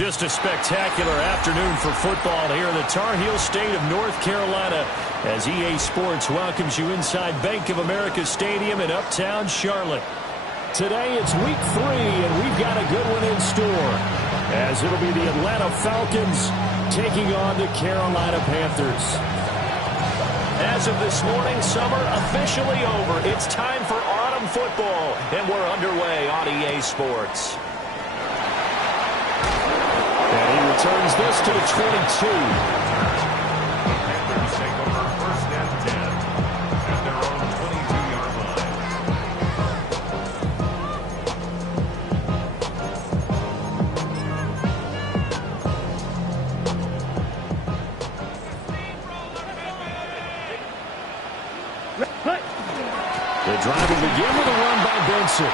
Just a spectacular afternoon for football here in the Tar Heel state of North Carolina as EA Sports welcomes you inside Bank of America Stadium in uptown Charlotte. Today it's week 3, and we've got a good one in store as it'll be the Atlanta Falcons taking on the Carolina Panthers. As of this morning, summer officially over. It's time for autumn football, and we're underway on EA Sports. And he returns this to the 22. Panthers take over 1st and 10 at their own 22-yard line. The drive will begin with a run by Benson.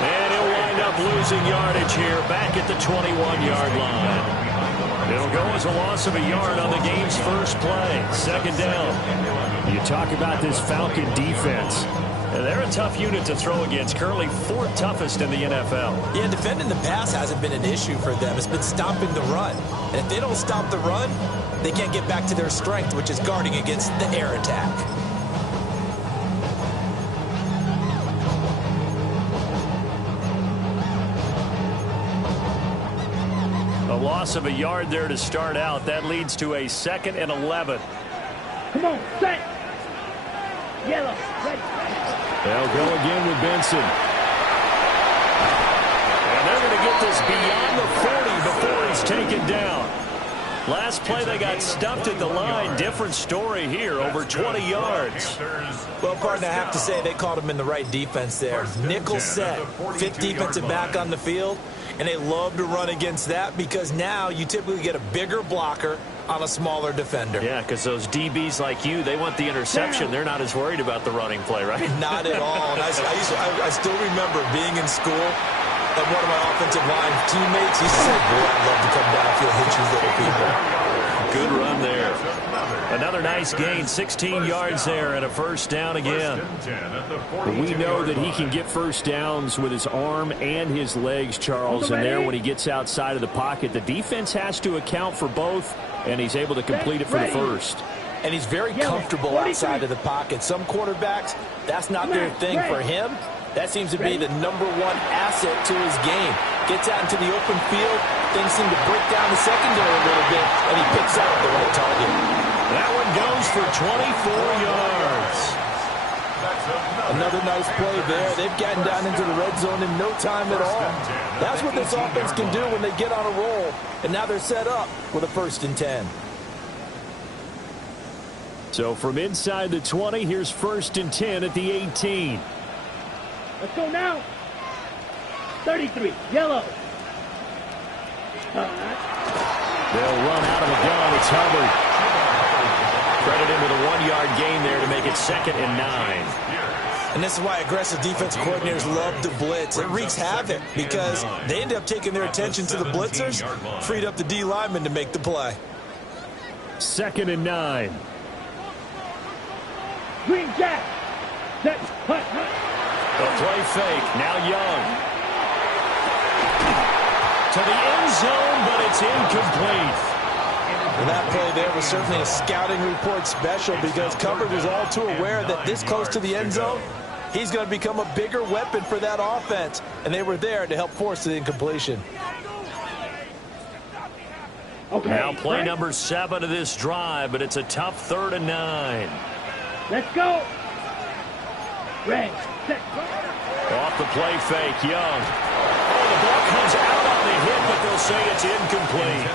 And he'll wind up losing yardage here back at the 21-yard line. It'll go as a loss of a yard on the game's first play. 2nd down. You talk about this Falcon defense. They're a tough unit to throw against, currently 4th toughest in the NFL. Yeah, defending the pass hasn't been an issue for them. It's been stopping the run. And if they don't stop the run, they can't get back to their strength, which is guarding against the air attack. A loss of a yard there to start out. That leads to a 2nd and 11. Come on, set. Yellow, ready. They'll go again with Benson. And they're going to get this beyond the 40 before he's taken down. Last play they got stuffed at the line. Different story here, over 20 yards. Well, partner, I have to say they caught him in the right defense there. Nickel set, 5th defensive back on the field. And they love to run against that because now you typically get a bigger blocker on a smaller defender. Yeah, because those DBs like you, they want the interception. They're not as worried about the running play, right? Not at all. And I still remember being in school, and one of my offensive line teammates used to say, boy, I'd love to come downfield and hit you little people. Good run there. Another nice gain, 16 yards there, and a 1st down again. We know that he can get 1st downs with his arm and his legs, Charles, and there when he gets outside of the pocket, the defense has to account for both, and he's able to complete it for the 1st. And he's very comfortable outside of the pocket. Some quarterbacks, that's not their thing. For him, that seems to be the #1 asset to his game. Gets out into the open field, things seem to break down the secondary a little bit, and he picks out the right target. That one goes for 24 yards. Another nice play there. They've gotten down into the red zone in no time at all. That's what this offense can do when they get on a roll. And now they're set up with a 1st and 10. So from inside the 20, here's 1st and 10 at the 18. Let's go now. 33, yellow. They'll run out of the gun. It's Hubbard. Credit him with a 1-yard gain there to make it 2nd and 9. And this is why aggressive defense coordinators love to blitz. It wreaks havoc because they end up taking their attention to the blitzers, freed up the D lineman to make the play. 2nd and 9. Green Jack. Set. Hut. The play fake. Now Young. To the end zone, but it's incomplete. And that play there was certainly a scouting report special because coverage was all too aware that this close to the end zone, he's going to become a bigger weapon for that offense. And they were there to help force the incompletion. Okay. Now play number 7 of this drive, but it's a tough 3rd and 9. Let's go. Red, set. Off the play fake, Young. Oh, the ball comes out on the hit, but they'll say it's incomplete.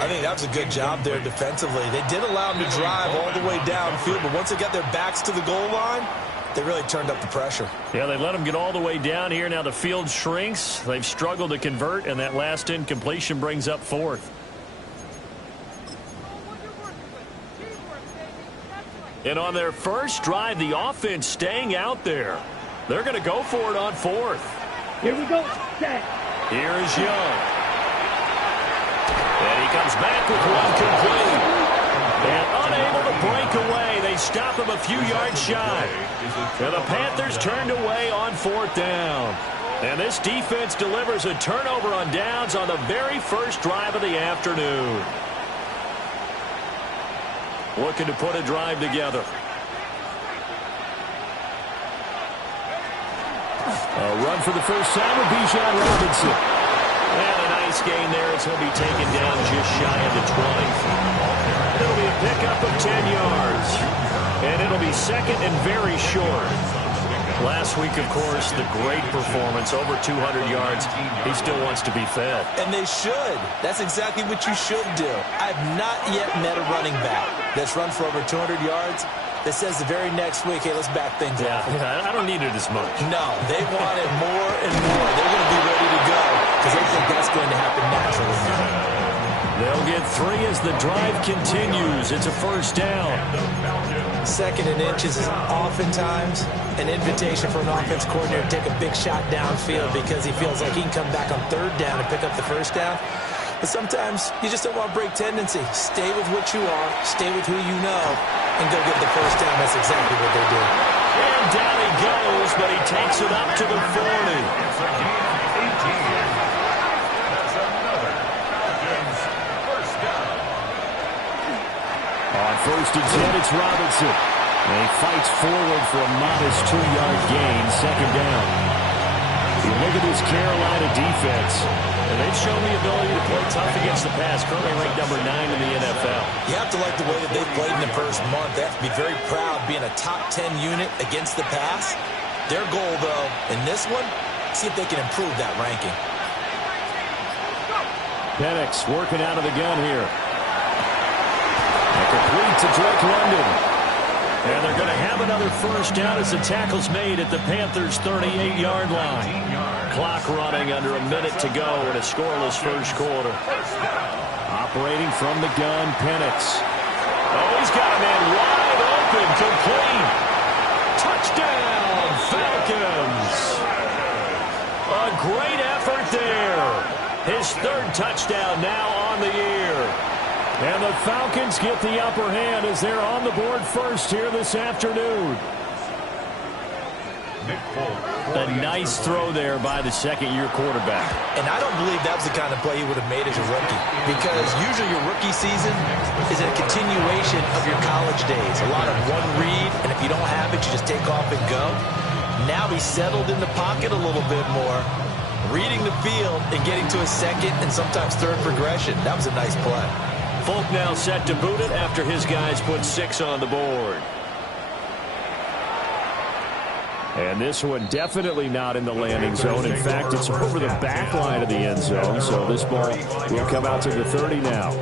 I think that was a good job there defensively. They did allow them to drive all the way downfield, but once they got their backs to the goal line, they really turned up the pressure. Yeah, they let them get all the way down here. Now the field shrinks. They've struggled to convert, and that last incompletion brings up 4th. And on their first drive, the offense staying out there. They're going to go for it on 4th. Here we go. Set. Here is Young. And he comes back with one complete. And unable to break away. They stop him a few yards shy. And the Panthers turned away on 4th down. And this defense delivers a turnover on downs on the very first drive of the afternoon. Looking to put a drive together. A run for the first time with Bijan Robinson. And a nice gain there as he'll be taken down just shy of the 20. It'll be a pickup of 10 yards. And it'll be second and very short. Last week, of course, the great performance, over 200 yards. He still wants to be fed. And they should. That's exactly what you should do. I've not yet met a running back that's run for over 200 yards that says the very next week, hey, let's back things up. Yeah, I don't need it as much. No, they want it more and more. They're going to be ready to go because they think that's going to happen naturally now. They'll get 3 as the drive continues. It's a first down. Second and inches is oftentimes an invitation for an offense coordinator to take a big shot downfield because he feels like he can come back on third down and pick up the first down. But sometimes you just don't want to break tendency. Stay with what you are, stay with who you know, and go get the first down. That's exactly what they do. And down he goes, but he takes it up to the 40. On first and 10, it's Robinson. And he fights forward for a modest 2-yard gain, second down. You look at this Carolina defense, and they've shown the ability to play tough against the pass, currently ranked number 9 in the NFL. You have to like the way that they've played in the first month. They have to be very proud being a top 10 unit against the pass. Their goal, though, in this one, see if they can improve that ranking. Penix working out of the gun here. Complete to Drake London. And they're going to have another first down as the tackle's made at the Panthers' 38-yard line. Clock running under a minute to go in a scoreless first quarter. Operating from the gun, Penix. Oh, he's got a man wide open, complete. Touchdown, Falcons. A great effort there. His third touchdown now on the year. And the Falcons get the upper hand as they're on the board first here this afternoon. A nice throw there by the second-year quarterback. And I don't believe that was the kind of play he would have made as a rookie. Because usually your rookie season is a continuation of your college days. A lot of one read, and if you don't have it, you just take off and go. Now he's settled in the pocket a little bit more, reading the field and getting to a second and sometimes third progression. That was a nice play. Folk now set to boot it after his guys put 6 on the board. And this one definitely not in the landing zone. In fact, it's over the back line of the end zone. So this ball will come out to the 30 now.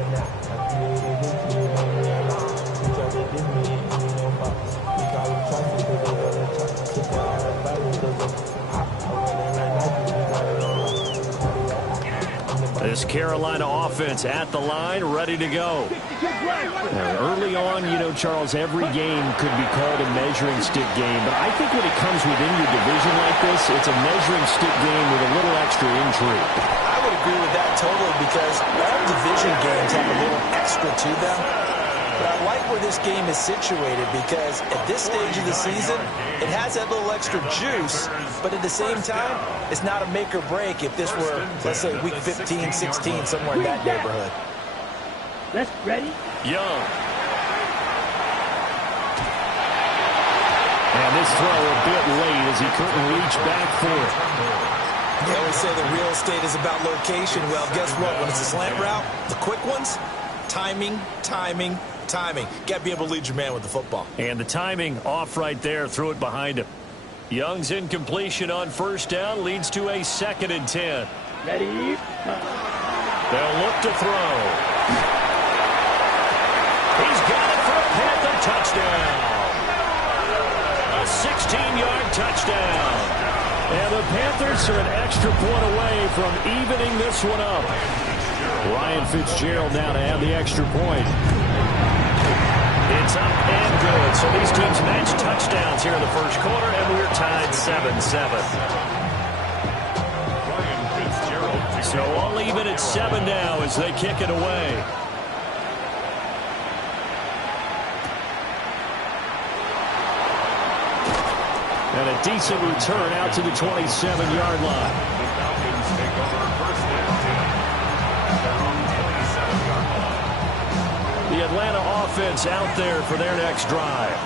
This Carolina offense at the line, ready to go. Early on, you know, Charles, every game could be called a measuring stick game. But I think when it comes within your division like this, it's a measuring stick game with a little extra intrigue. I would agree with that totally because all division games have a little extra to them. But I like where this game is situated because at this stage of the season, it has that little extra juice, but at the same time, it's not a make or break if this were, let's say, week 15, 16, somewhere in that neighborhood. Let's ready. Young. And this throw a bit late as he couldn't reach back for it. They always say that real estate is about location. Well, guess what? When it's a slant route, the quick ones, timing, timing, timing. Got to be able to lead your man with the football. And the timing off right there. Threw it behind him. Young's incompletion on first down leads to a 2nd and 10. Ready. They'll look to throw. He's got it for a Panther touchdown. A 16-yard touchdown. And the Panthers are an extra point away from evening this one up. Ryan Fitzgerald now to have the extra point. It's up and good. So these teams match touchdowns here in the first quarter, and we're tied 7-7. So all even at 7 now as they kick it away. And a decent return out to the 27-yard line. The Falcons take over first and 10 at their own 27-yard line. The Atlanta offense out there for their next drive.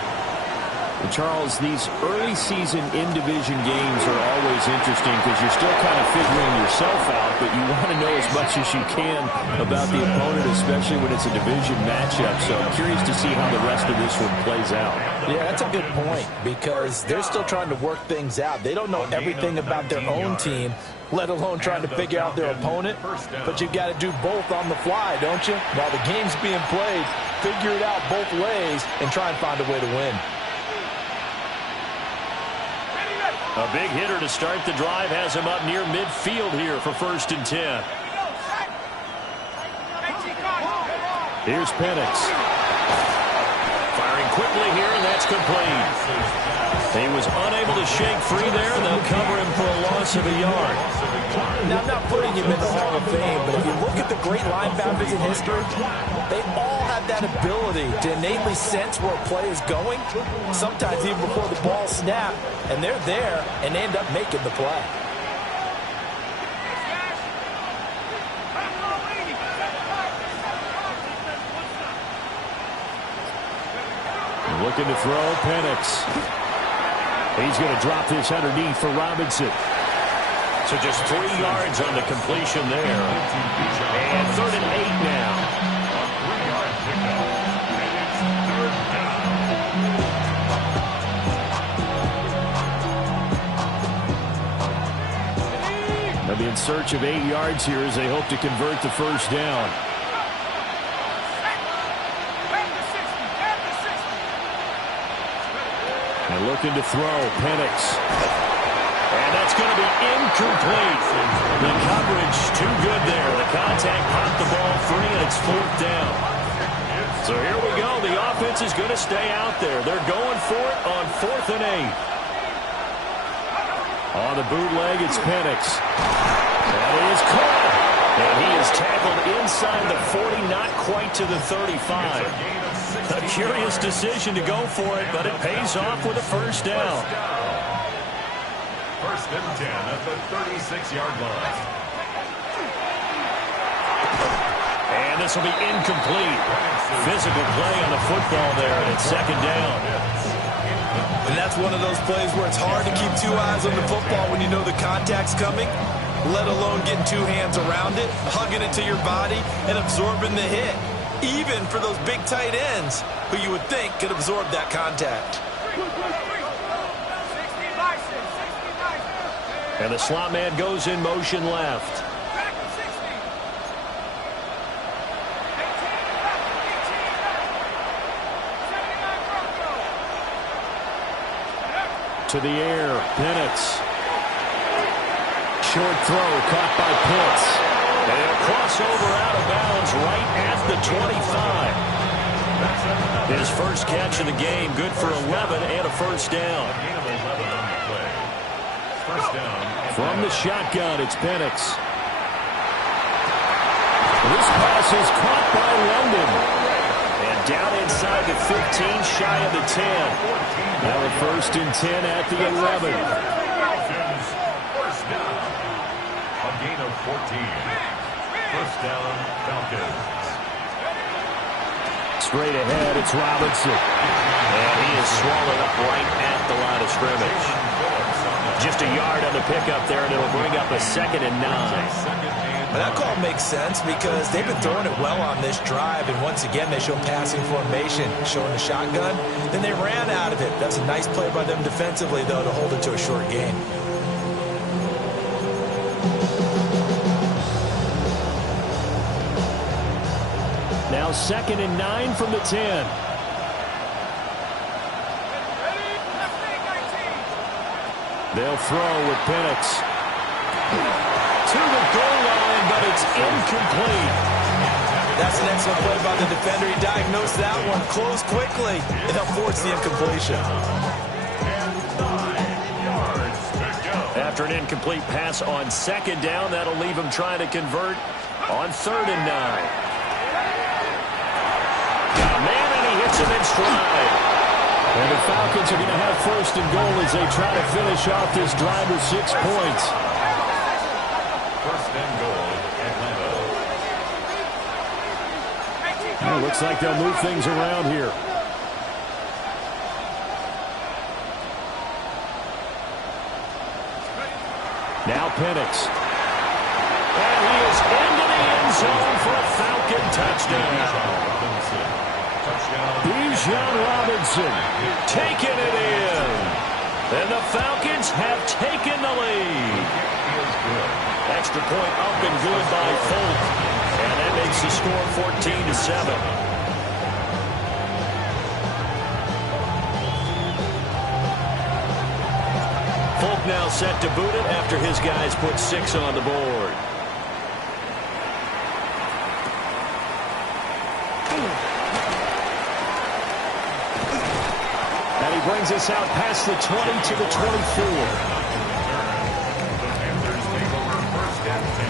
And Charles, these early season in-division games are always interesting because you're still kind of figuring yourself out, but you want to know as much as you can about the opponent, especially when it's a division matchup. So I'm curious to see how the rest of this one plays out. Yeah, that's a good point because they're still trying to work things out. They don't know everything about their own team, let alone trying to figure out their opponent. But you've got to do both on the fly, don't you? While the game's being played, figure it out both ways and try and find a way to win. A big hitter to start the drive has him up near midfield here for first and 10. Here's Penix. Firing quickly here, and that's complete. He was unable to shake free there, and they'll cover him for a loss of a yard. Now, I'm not putting him in the Hall of Fame, but if you look at the great linebackers in history, they all have that ability to innately sense where a play is going, sometimes even before the ball snaps, and they're there and they end up making the play. Looking to throw, Penix. He's going to drop this underneath for Robinson. So just 3 yards on the completion there. And 3rd and 8 now. A 3-yard pickup. And it's 3rd down. They'll be in search of 8 yards here as they hope to convert the first down. And looking to throw, Penix. And that's going to be incomplete. The coverage too good there. The contact popped the ball free, and it's 4th down. So here we go. The offense is going to stay out there. They're going for it on 4th and 8. On the bootleg, it's Penix. That is caught. And he is tackled inside the 40, not quite to the 35. A curious decision to go for it, but it pays off with a first down. First and 10 at the 36-yard line. And this will be incomplete. Physical play on the football there, and it's 2nd down. And that's one of those plays where it's hard to keep 2 eyes on the football when you know the contact's coming, let alone getting 2 hands around it, hugging it to your body, and absorbing the hit. Even for those big tight ends who you would think could absorb that contact. And the slot man goes in motion left. To the air, Penix. Short throw caught by Pitts. And a crossover out of bounds right at the 25. His first catch of the game, good for 11 and a first down. From the shotgun, it's Penix. This pass is caught by London. And down inside the 15, shy of the 10. Now a first and 10 at the 11. First down. A gain of 14. First down, Falcons. Straight ahead, it's Robinson. And he is swallowed up right at the line of scrimmage. Just a yard on the pickup there, and it'll bring up a 2nd and 9. That call makes sense because they've been throwing it well on this drive, and once again they show passing formation, showing the shotgun. Then they ran out of it. That's a nice play by them defensively, though, to hold it to a short gain. Now 2nd and 9 from the 10. They'll throw with Penix. To the goal line, but it's incomplete. That's an excellent play by the defender. He diagnosed that one, closed quickly, and helped force the incompletion. After an incomplete pass on 2nd down, that'll leave him trying to convert on 3rd and 9. Got a man, and he hits him in stride. And the Falcons are going to have first and goal as they try to finish off this drive with 6 points. First and goal, Atlanta. It looks like they'll move things around here. Now Penix. And he is into the end zone for a Falcon touchdown. Bijan Robinson taking it in. And the Falcons have taken the lead. Extra point up and good by Folk. And that makes the score 14-7. Folk now set to boot it after his guys put 6 on the board. And he brings us out past the 20 to the 24. The Panthers take over first and 10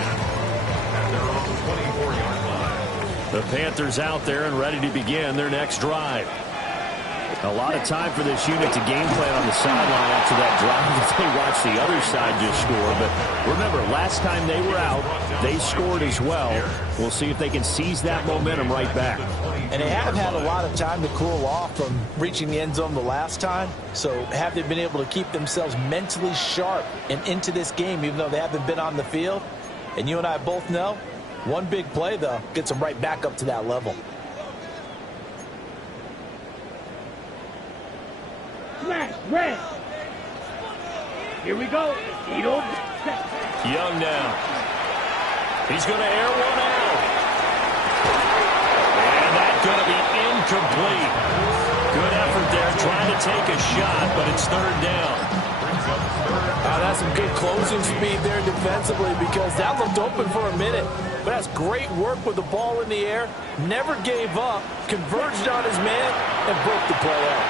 at their own 24-yard line. The Panthers out there and ready to begin their next drive. A lot of time for this unit to game plan on the sideline after that drive as they watch the other side just score. But remember, last time they were out, they scored as well. We'll see if they can seize that momentum right back. And they have had a lot of time to cool off from reaching the end zone the last time. So have they been able to keep themselves mentally sharp and into this game, even though they haven't been on the field? And you and I both know, one big play, though, gets them right back up to that level. Smash, red. Here we go. Young now. He's going to air one out. And that's going to be incomplete. Good effort there trying to take a shot, but it's third down. That's some good closing speed there defensively because that looked open for a minute. But that's great work with the ball in the air. Never gave up, converged on his man, and broke the play out.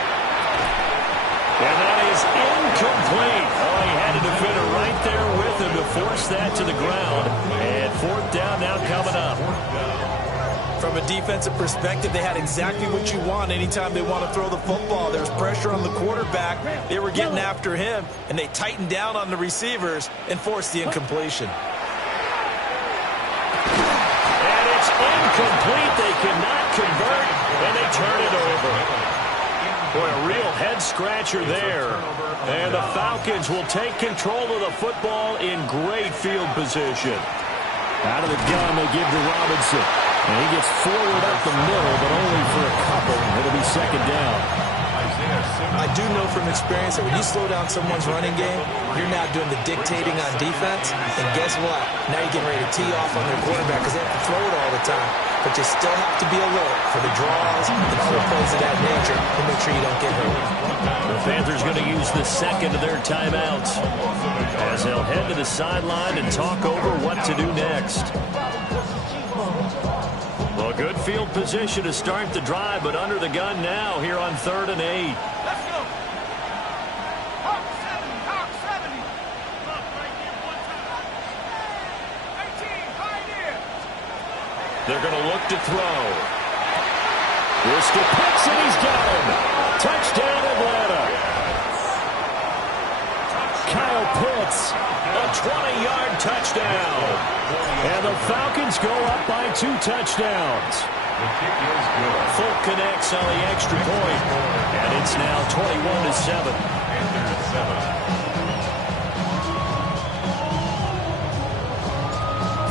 And that is incomplete. Oh, he had a defender right there with him to force that to the ground. And fourth down now coming up. From a defensive perspective, they had exactly what you want anytime they want to throw the football. There's pressure on the quarterback. They were getting after him, and they tightened down on the receivers and forced the incompletion. And it's incomplete. They cannot convert, and they turn it over. Boy, a real head-scratcher there. And the Falcons will take control of the football in great field position. Out of the gun, they give to Robinson. And he gets forward up the middle, but only for a couple. It'll be second down. I do know from experience that when you slow down someone's running game, you're now doing the dictating on defense. And guess what? Now you're getting ready to tee off on their quarterback because they have to throw it all the time. But you still have to be alert for the draws and other plays of that nature to make sure you don't get hurt. The Panthers going to use the second of their timeouts as they'll head to the sideline and talk over what to do next. Well, good field position to start the drive, but under the gun now here on 3rd and 8. Let's go. Hawk 70, Hawk 70. Look, right here, one time. 18, right here. They're going to look to throw. Here's to Pitts, and he's got him. Touchdown, Atlanta. Kyle Pitts, a 20-yard touchdown. And the Falcons go up by 2 touchdowns. The kick is good. Folk connects on the extra point, and it's now 21-7. Panthers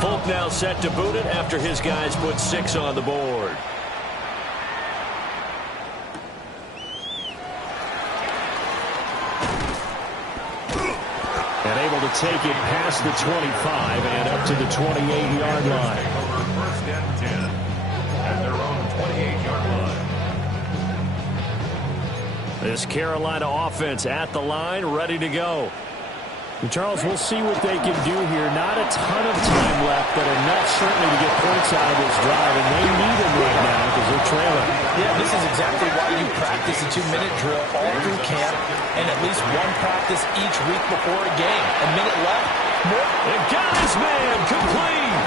7. Folk now set to boot it after his guys put 6 on the board. And able to take it past the 25 and up to the 28-yard line. First and 10 at their own 28-yard line. This Carolina offense at the line, ready to go. And Charles, we'll see what they can do here. Not a ton of time left, but enough certainly to get points out of this drive, and they need them right now because they're trailing. Yeah, this is exactly why you practice a 2-minute drill all through camp and at least one practice each week before a game. A minute left. More. And got his man complete.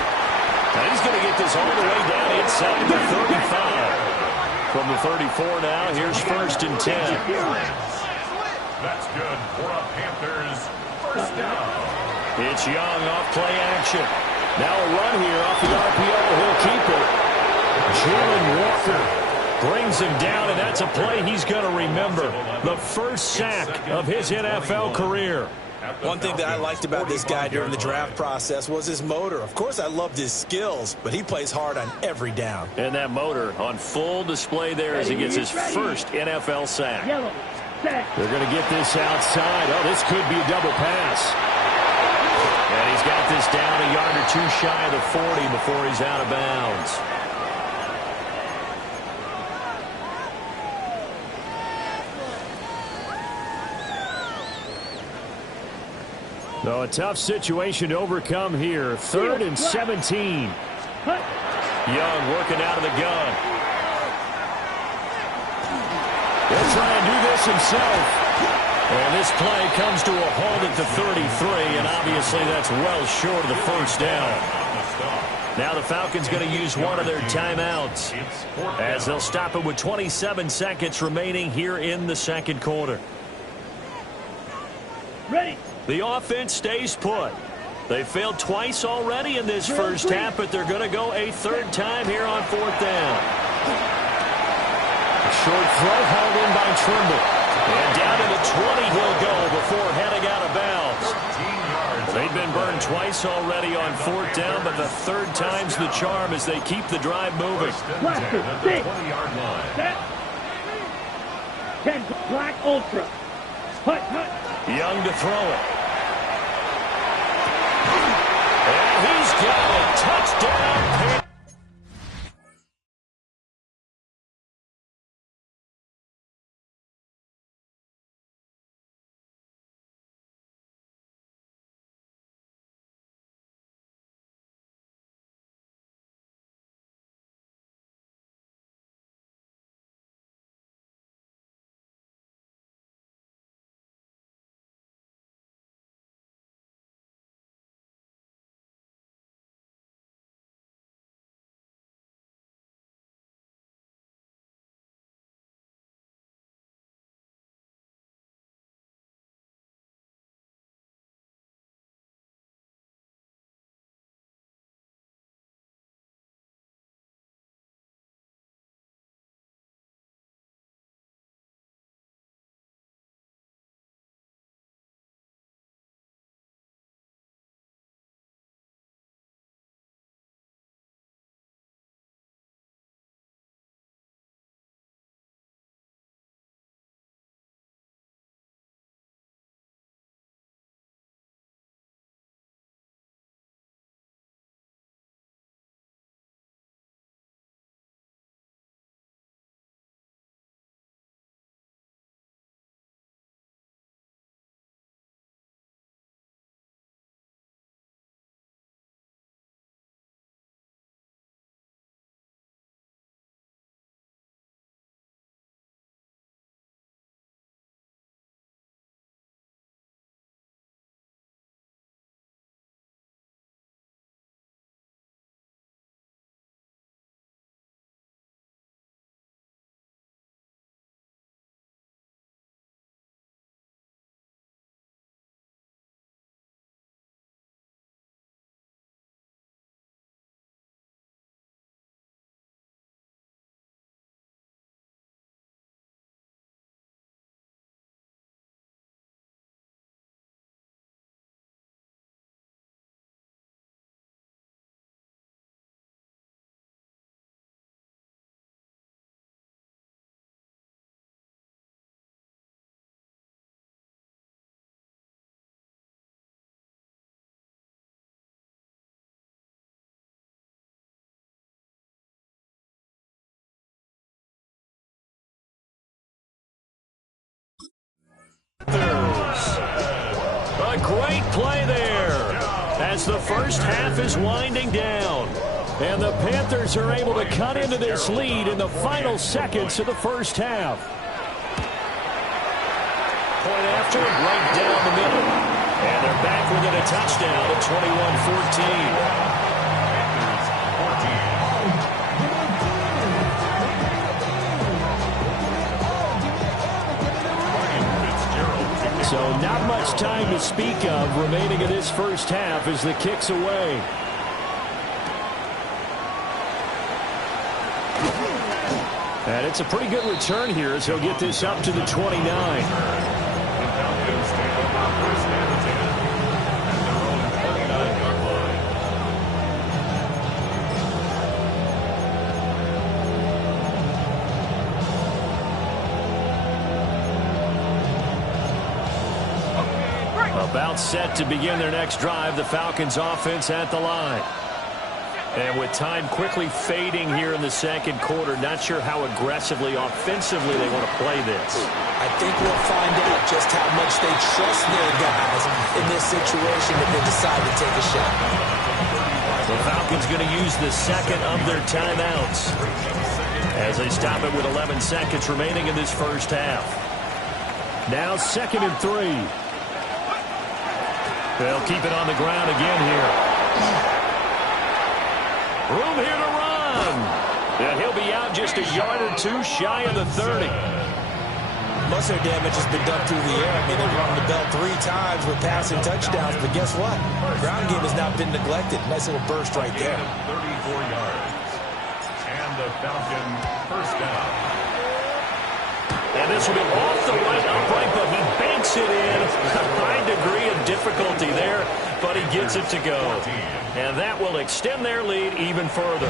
And he's going to get this all the way down inside the 35. From the 34 now, here's 1st and 10. That's good for a Panthers first down. It's Young off play action. Now a run here off the RPO. He'll keep it. Jalen Walker brings him down, and that's a play he's going to remember. The first sack of his NFL career. One thing that I liked about this guy during the draft process was his motor. Of course, I loved his skills, but he plays hard on every down. And that motor on full display there as he gets his first NFL sack. They're going to get this outside. Oh, this could be a double pass. And he's got this down a yard or two shy of the 40 before he's out of bounds. So a tough situation to overcome here. 3rd and 17. Young working out of the gun. He'll try and do this himself. And this play comes to a halt at the 33, and obviously that's well short of the first down. Now the Falcons going to use one of their timeouts as they'll stop it with 27 seconds remaining here in the second quarter. Ready. The offense stays put. They failed twice already in this first half, but they're going to go a 3rd time here on 4th down. A short throw hauled in by Trimble. And down to the 20 he'll go before heading out of bounds. They've been burned twice already on 4th down, but the 3rd time's the charm as they keep the drive moving. Blaster, 20-yard line. Set. 10 black ultra. Hut, hut. Young to throw it. And he's got it. Touchdown. A great play there as the first half is winding down. And the Panthers are able to cut into this lead in the final seconds of the first half. Point after it, right down the middle. And they're back within a touchdown at 21-14. not much time to speak of remaining in this first half as the kick's away. And it's a pretty good return here as he'll get this up to the 29. About set to begin their next drive, the Falcons offense at the line. And with time quickly fading here in the second quarter, not sure how aggressively, offensively they want to play this. I think we'll find out just how much they trust their guys in this situation if they decide to take a shot. The Falcons going to use the second of their timeouts as they stop it with 11 seconds remaining in this first half. Now 2nd and 3. They'll keep it on the ground again here. Room here to run. And he'll be out just a yard or two shy of the 30. Most of their damage has been done through the air. I mean, they've rung the bell 3 times with passing touchdowns, but guess what? The ground game has not been neglected. Nice little burst right there. 34 yards. And the Falcon first down. And this will be off the right upright, but he banks it in. A high degree of difficulty there, but he gets it to go. And that will extend their lead even further.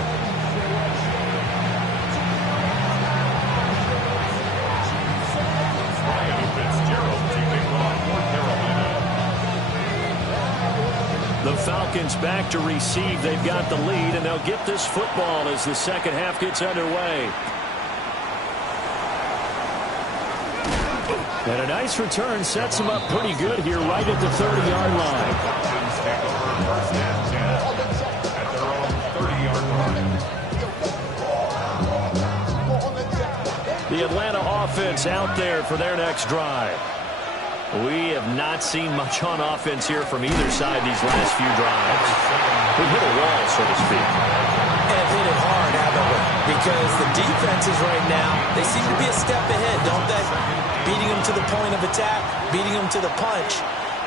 The Falcons back to receive. They've got the lead, and they'll get this football as the second half gets underway. And a nice return sets them up pretty good here right at the 30-yard line. At their own 30-yard line. The Atlanta offense out there for their next drive. We have not seen much on offense here from either side these last few drives. We've hit a wall, so to speak. And hit it hard, haven't we? Because the defenses right now, they seem to be a step ahead, don't they? Beating them to the point of attack, beating them to the punch.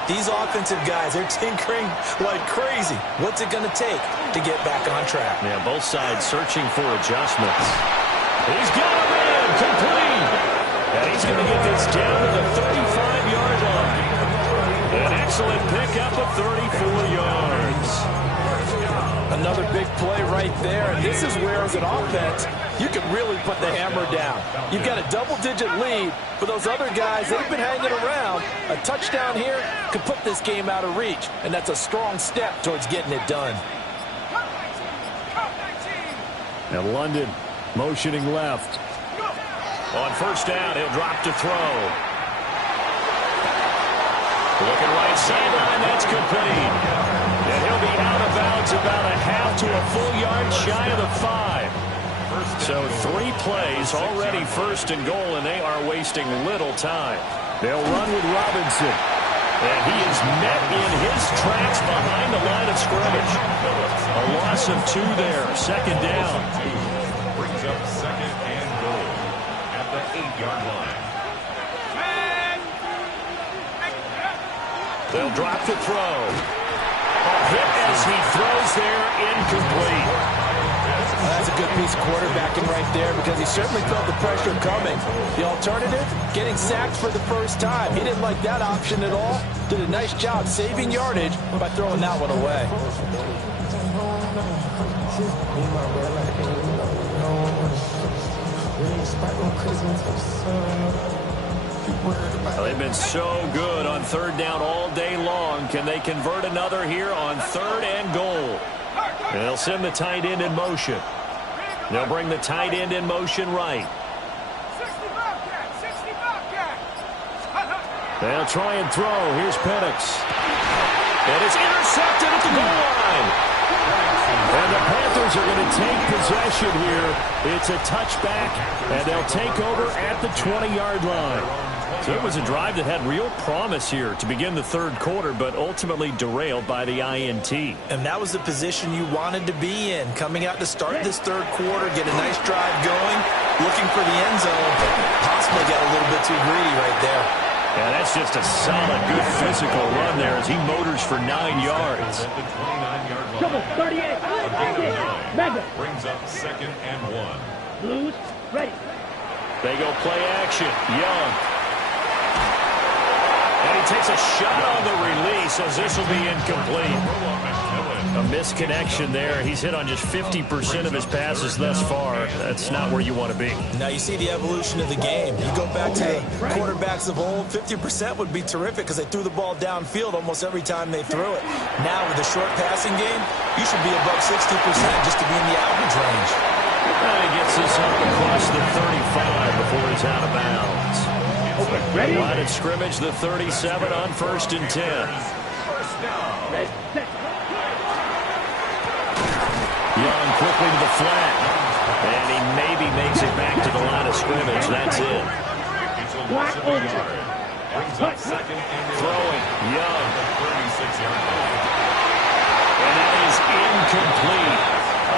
These offensive guys, they're tinkering like crazy. What's it going to take to get back on track? Yeah, both sides searching for adjustments. He's got him in, complete. And he's going to get this down to the 35-yard line. An excellent pickup of 34 yards. Another big play right there. And this is where, as an offense, you can really put the hammer down. You've got a double-digit lead, but those other guys, they've been hanging around. A touchdown here could put this game out of reach, and that's a strong step towards getting it done. And London motioning left. On first down, he'll drop to throw. Looking right sideline, that's complete. And he'll be out of bounds about a half to a full yard shy of the 5. So 3 plays already 1st and goal, and they are wasting little time. They'll run with Robinson. And he is met in his tracks behind the line of scrimmage. A loss of 2 there, 2nd down. Brings up 2nd and goal at the 8-yard line. They'll drop to throw. A hit as he throws there, incomplete. That's a good piece of quarterbacking right there because he certainly felt the pressure coming. The alternative, getting sacked for the first time. He didn't like that option at all. Did a nice job saving yardage by throwing that one away. Well, they've been so good on 3rd down all day long. Can they convert another here on 3rd and goal? And they'll send the tight end in motion. They'll bring the tight end in motion right. 60 Bobcat, 60 Bobcat. They'll try and throw. Here's Penix. And it's intercepted at the goal line. And the Panthers are going to take possession here. It's a touchback, and they'll take over at the 20-yard line. So it was a drive that had real promise here to begin the 3rd quarter, but ultimately derailed by the INT. And that was the position you wanted to be in. Coming out to start this 3rd quarter, get a nice drive going, looking for the end zone. Possibly got a little bit too greedy right there. Yeah, that's just a solid, good physical run there as he motors for 9 yards. At the 29-yard Double, line. 38. A gain of 9. Mega. Brings up 2nd and 1. Blues, ready. They go play action. Young. And he takes a shot on the release as this will be incomplete. A misconnection there. He's hit on just 50% of his passes thus far. That's not where you want to be. Now you see the evolution of the game. You go back to the quarterbacks of old, 50% would be terrific because they threw the ball downfield almost every time they threw it. Now with the short passing game, you should be above 60% just to be in the average range. And he gets this up across the 35 before he's out of bounds. Ready? Line of scrimmage, the 37 on 1st and 10. Ready, set. Young quickly to the flat. And he maybe makes it back to the line of scrimmage. That's it. Black ultra. Brings up 2nd and 11. Throwing. Young. At the 36-yard line. And that is incomplete.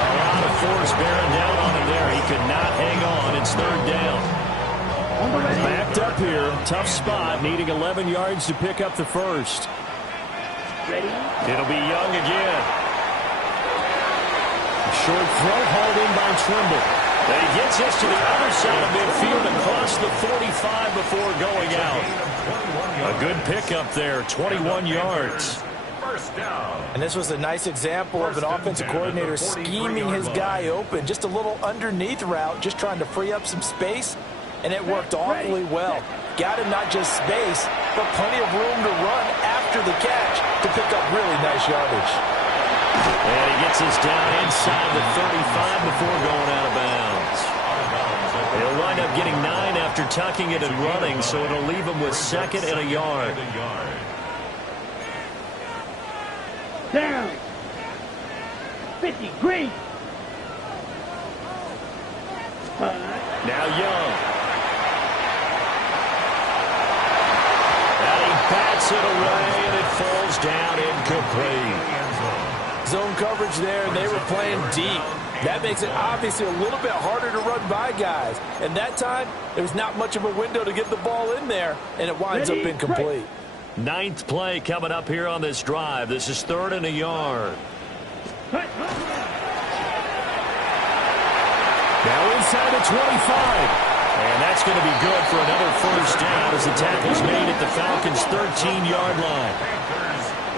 A lot of force bearing down on him there. He could not hang on. It's 3rd down. Backed up here. Tough spot. Needing 11 yards to pick up the first. Ready? It'll be Young again. Short throw hauled in by Trimble. And he gets this to the other side of midfield across the 45 before going out. A good pickup there. 21 yards. First down. And this was a nice example of an offensive coordinator scheming his guy open. Just a little underneath route, just trying to free up some space, and it worked awfully well. Got him not just space, but plenty of room to run after the catch to pick up really nice yardage. And he gets this down inside the 35 before going out of bounds. He'll wind up getting 9 after tucking it and running, so it'll leave him with 2nd and a yard. Down. 50, green. Now Young. And he bats it away, and it falls down incomplete. Zone coverage there, and they were playing deep. That makes it obviously a little bit harder to run by guys. And that time, there was not much of a window to get the ball in there, and it winds up incomplete. 9th play coming up here on this drive. This is 3rd and a yard. Now inside the 25. And that's going to be good for another first down as the tackle's made at the Falcons' 13-yard line.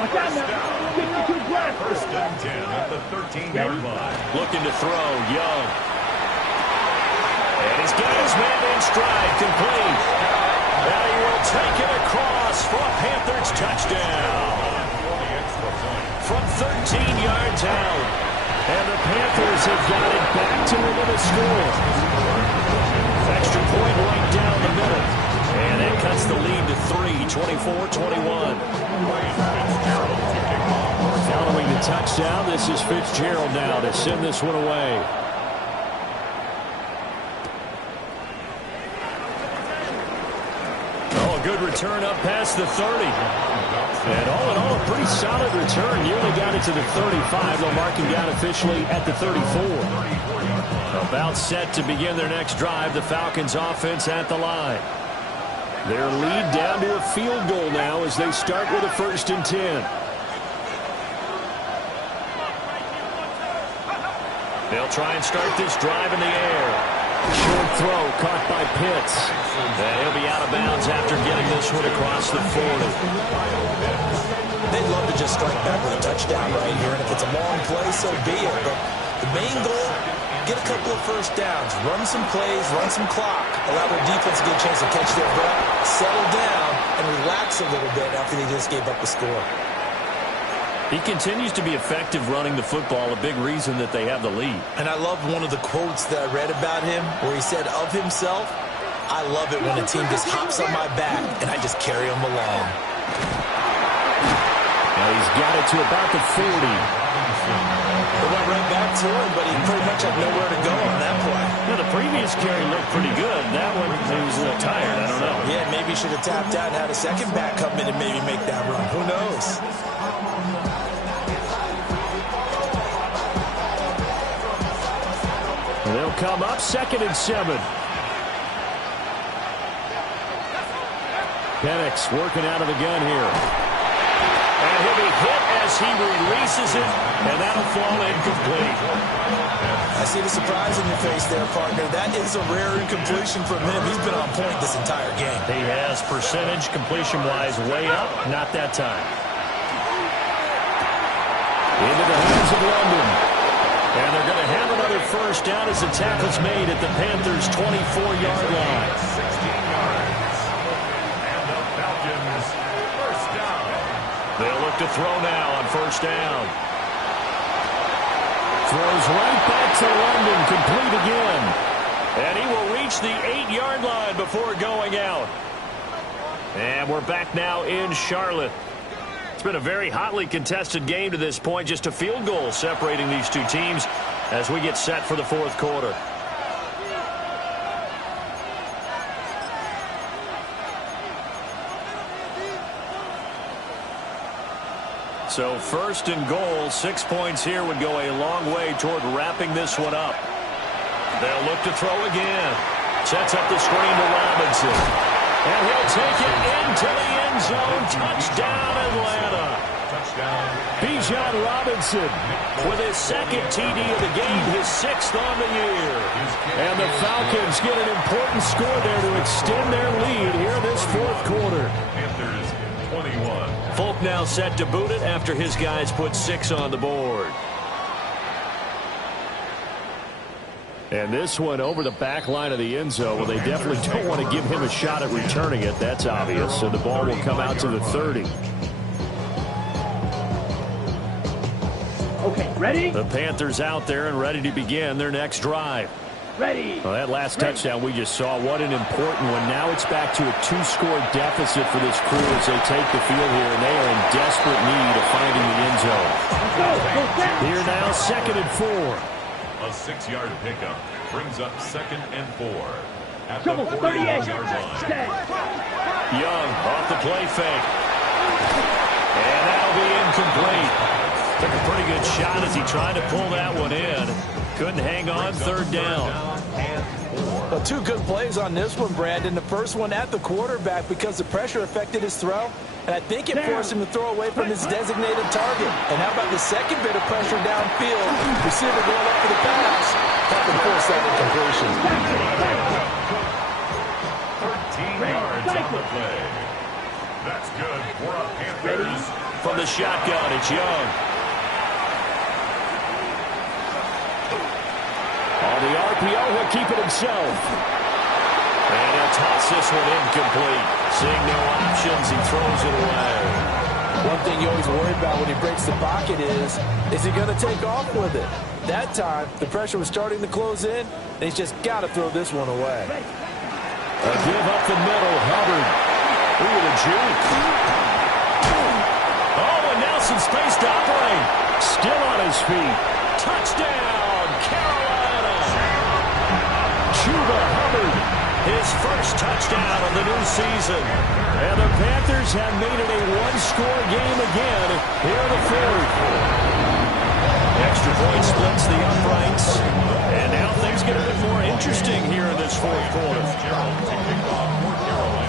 Watch out now. 52 grass. 1st and 10 at the 13-yard line. Looking to throw, Young. And he's got his man in stride, complete. And he will take it across for a Panthers touchdown. From 13 yards out. And the Panthers have got it back to within a score. Extra point right down the middle. And that cuts the lead to 3, 24-21. Following the touchdown, this is Fitzgerald now to send this one away. Oh, a good return up past the 30. And all in all, a pretty solid return. Nearly got it to the 35. They'll mark him down officially at the 34. About set to begin their next drive. The Falcons offense at the line. Their lead down to a field goal now as they start with a 1st and 10. They'll try and start this drive in the air. Short throw caught by Pitts. And he'll be out of bounds after getting this one across the 40. They'd love to just strike back with a touchdown right here, and if it's a long play, so be it. But the main goal, get a couple of first downs, run some plays, run some clock, allow their defense to get a chance to catch their breath, settle down, and relax a little bit after they just gave up the score. He continues to be effective running the football, a big reason that they have the lead. And I love one of the quotes that I read about him where he said of himself, I love it when a team just hops on my back and I just carry them along. Now he's got it to about the 40. It went right back to him, but he pretty much had nowhere to go on that play. Now, the previous carry looked pretty good. That one, he was a little tired. I don't know. Yeah, maybe he should have tapped out and had a second back come in and maybe make that run. Who knows? They'll come up 2nd and 7. Penix working out of the gun here. And he'll be hit as he releases it, and that'll fall incomplete. I see the surprise in your face there, partner. That is a rare incompletion from him. He's been on point this entire game. He has percentage completion-wise way up. Not that time. Into the hands of London. And they're going to have another first down as the tackle's made at the Panthers' 24-yard line. 16 yards. And the Falcons, first down. They'll look to throw now on first down. Throws right back to London, complete again. And he will reach the 8-yard line before going out. And we're back now in Charlotte. It's been a very hotly contested game to this point. Just a field goal separating these two teams as we get set for the fourth quarter. So first and goal, 6 points here would go a long way toward wrapping this one up. They'll look to throw again. Sets up the screen to Robinson. And he'll take it into the end zone. Touchdown, Atlanta. Touchdown. Bijan Robinson with his second TD of the game, his 6th on the year. And the Falcons get an important score there to extend their lead here in this fourth quarter. Panthers 21. Folk now set to boot it after his guys put 6 on the board. And this one over the back line of the end zone. Well, they definitely don't want to give him a shot at returning it. That's obvious. So the ball will come out to the 30. Okay, ready? The Panthers out there and ready to begin their next drive. Ready. Well, that last touchdown we just saw, what an important one. Now it's back to a 2-score deficit for this crew as they take the field here, and they are in desperate need of finding the end zone. Here now, 2nd and 4. A 6-yard pickup brings up 2nd and 4 at Trouble, the 38. 48-yard line. Stay. Young off the play fake. And that'll be incomplete. Took a pretty good shot as he tried to pull that one in. Couldn't hang on, 3rd down. Well, 2 good plays on this one, Brandon. The first one at the quarterback because the pressure affected his throw. And I think it forced him to throw away from his designated target. And how about the second bit of pressure downfield? Receiver going up for the pass. Helping force that incompletion. 13 yards on the play. That's good for a Panthers. From the shotgun, it's Young. On the RPO, he'll keep it himself. And he'll toss this one incomplete. Seeing no options, he throws it away. One thing you always worry about when he breaks the pocket is he going to take off with it? That time, the pressure was starting to close in, and he's just got to throw this one away. A give up the middle, Hubbard. Look at the juke. Oh, and now some space to operate. Still on his feet. Touchdown, Carolina. Chuba Hubbard. His first touchdown of the new season. And the Panthers have made it a 1-score game again here in the fourth. Extra point splits the uprights. And now things get a bit more interesting here in this fourth quarter.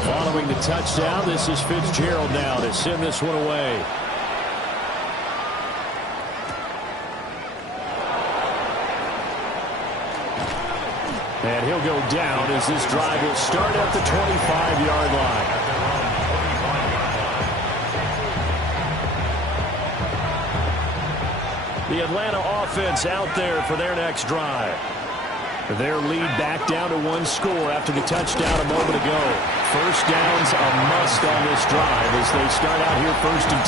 Following the touchdown, this is Fitzgerald now to send this one away. And he'll go down as this drive will start at the 25-yard line. The Atlanta offense out there for their next drive. Their lead back down to 1 score after the touchdown a moment ago. First down's a must on this drive as they start out here 1st and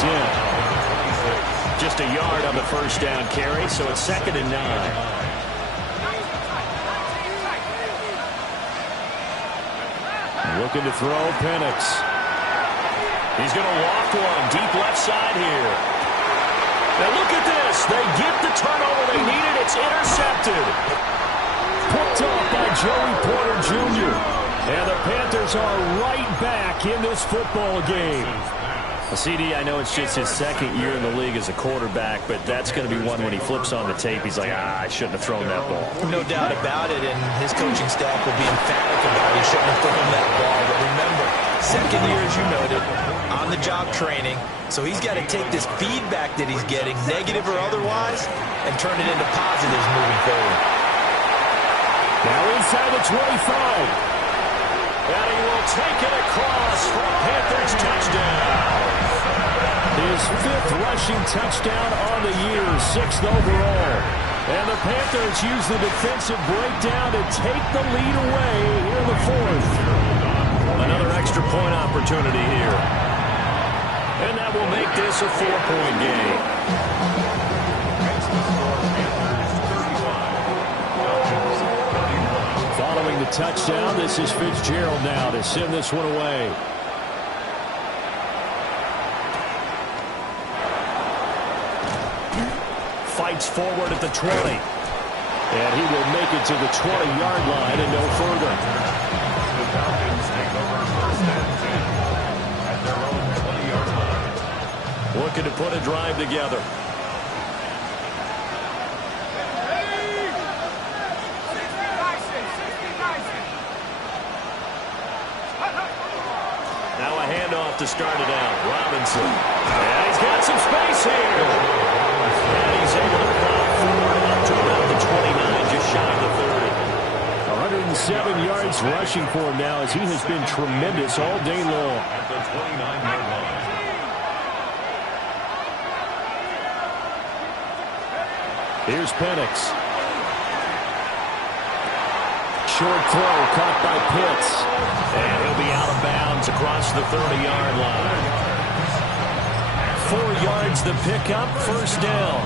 10. Just a yard on the first down carry, so it's 2nd and 9. Looking to throw, Penix. He's going to loft one deep left side here. Now look at this. They get the turnover they needed. It's intercepted. Picked off by Joey Porter Jr. And the Panthers are right back in this football game. CD, I know it's just his 2nd year in the league as a quarterback, but that's going to be one when he flips on the tape. He's like, I shouldn't have thrown that ball. No doubt about it, and his coaching staff will be emphatic about he shouldn't have thrown that ball. But remember, 2nd second year, as you noted, on-the-job training. So he's got to take this feedback that he's getting, negative or otherwise, and turn it into positives moving forward. Now inside the 25. And he will take it across for a Panthers touchdown. His 5th rushing touchdown on the year, 6th overall. And the Panthers use the defensive breakdown to take the lead away here in the 4th. Another extra point opportunity here. And that will make this a 4-point game. Following the touchdown, this is Fitzgerald now to send this one away. Fights forward at the 20. And he will make it to the 20-yard line and no further. The Falcons take over 1st and 10 at their own 20-yard line. Looking to put a drive together. Now a handoff to start it out. Robinson. And he's got some space here. And he's able to plow forward up to about the 29, just shy of the 30. 107 yards rushing for him now as he has been tremendous all day long. At the 29-yard line. Here's Penix. Short throw caught by Pitts. And he'll be out of bounds across the 30-yard line. 4 yards the pickup, 1st down.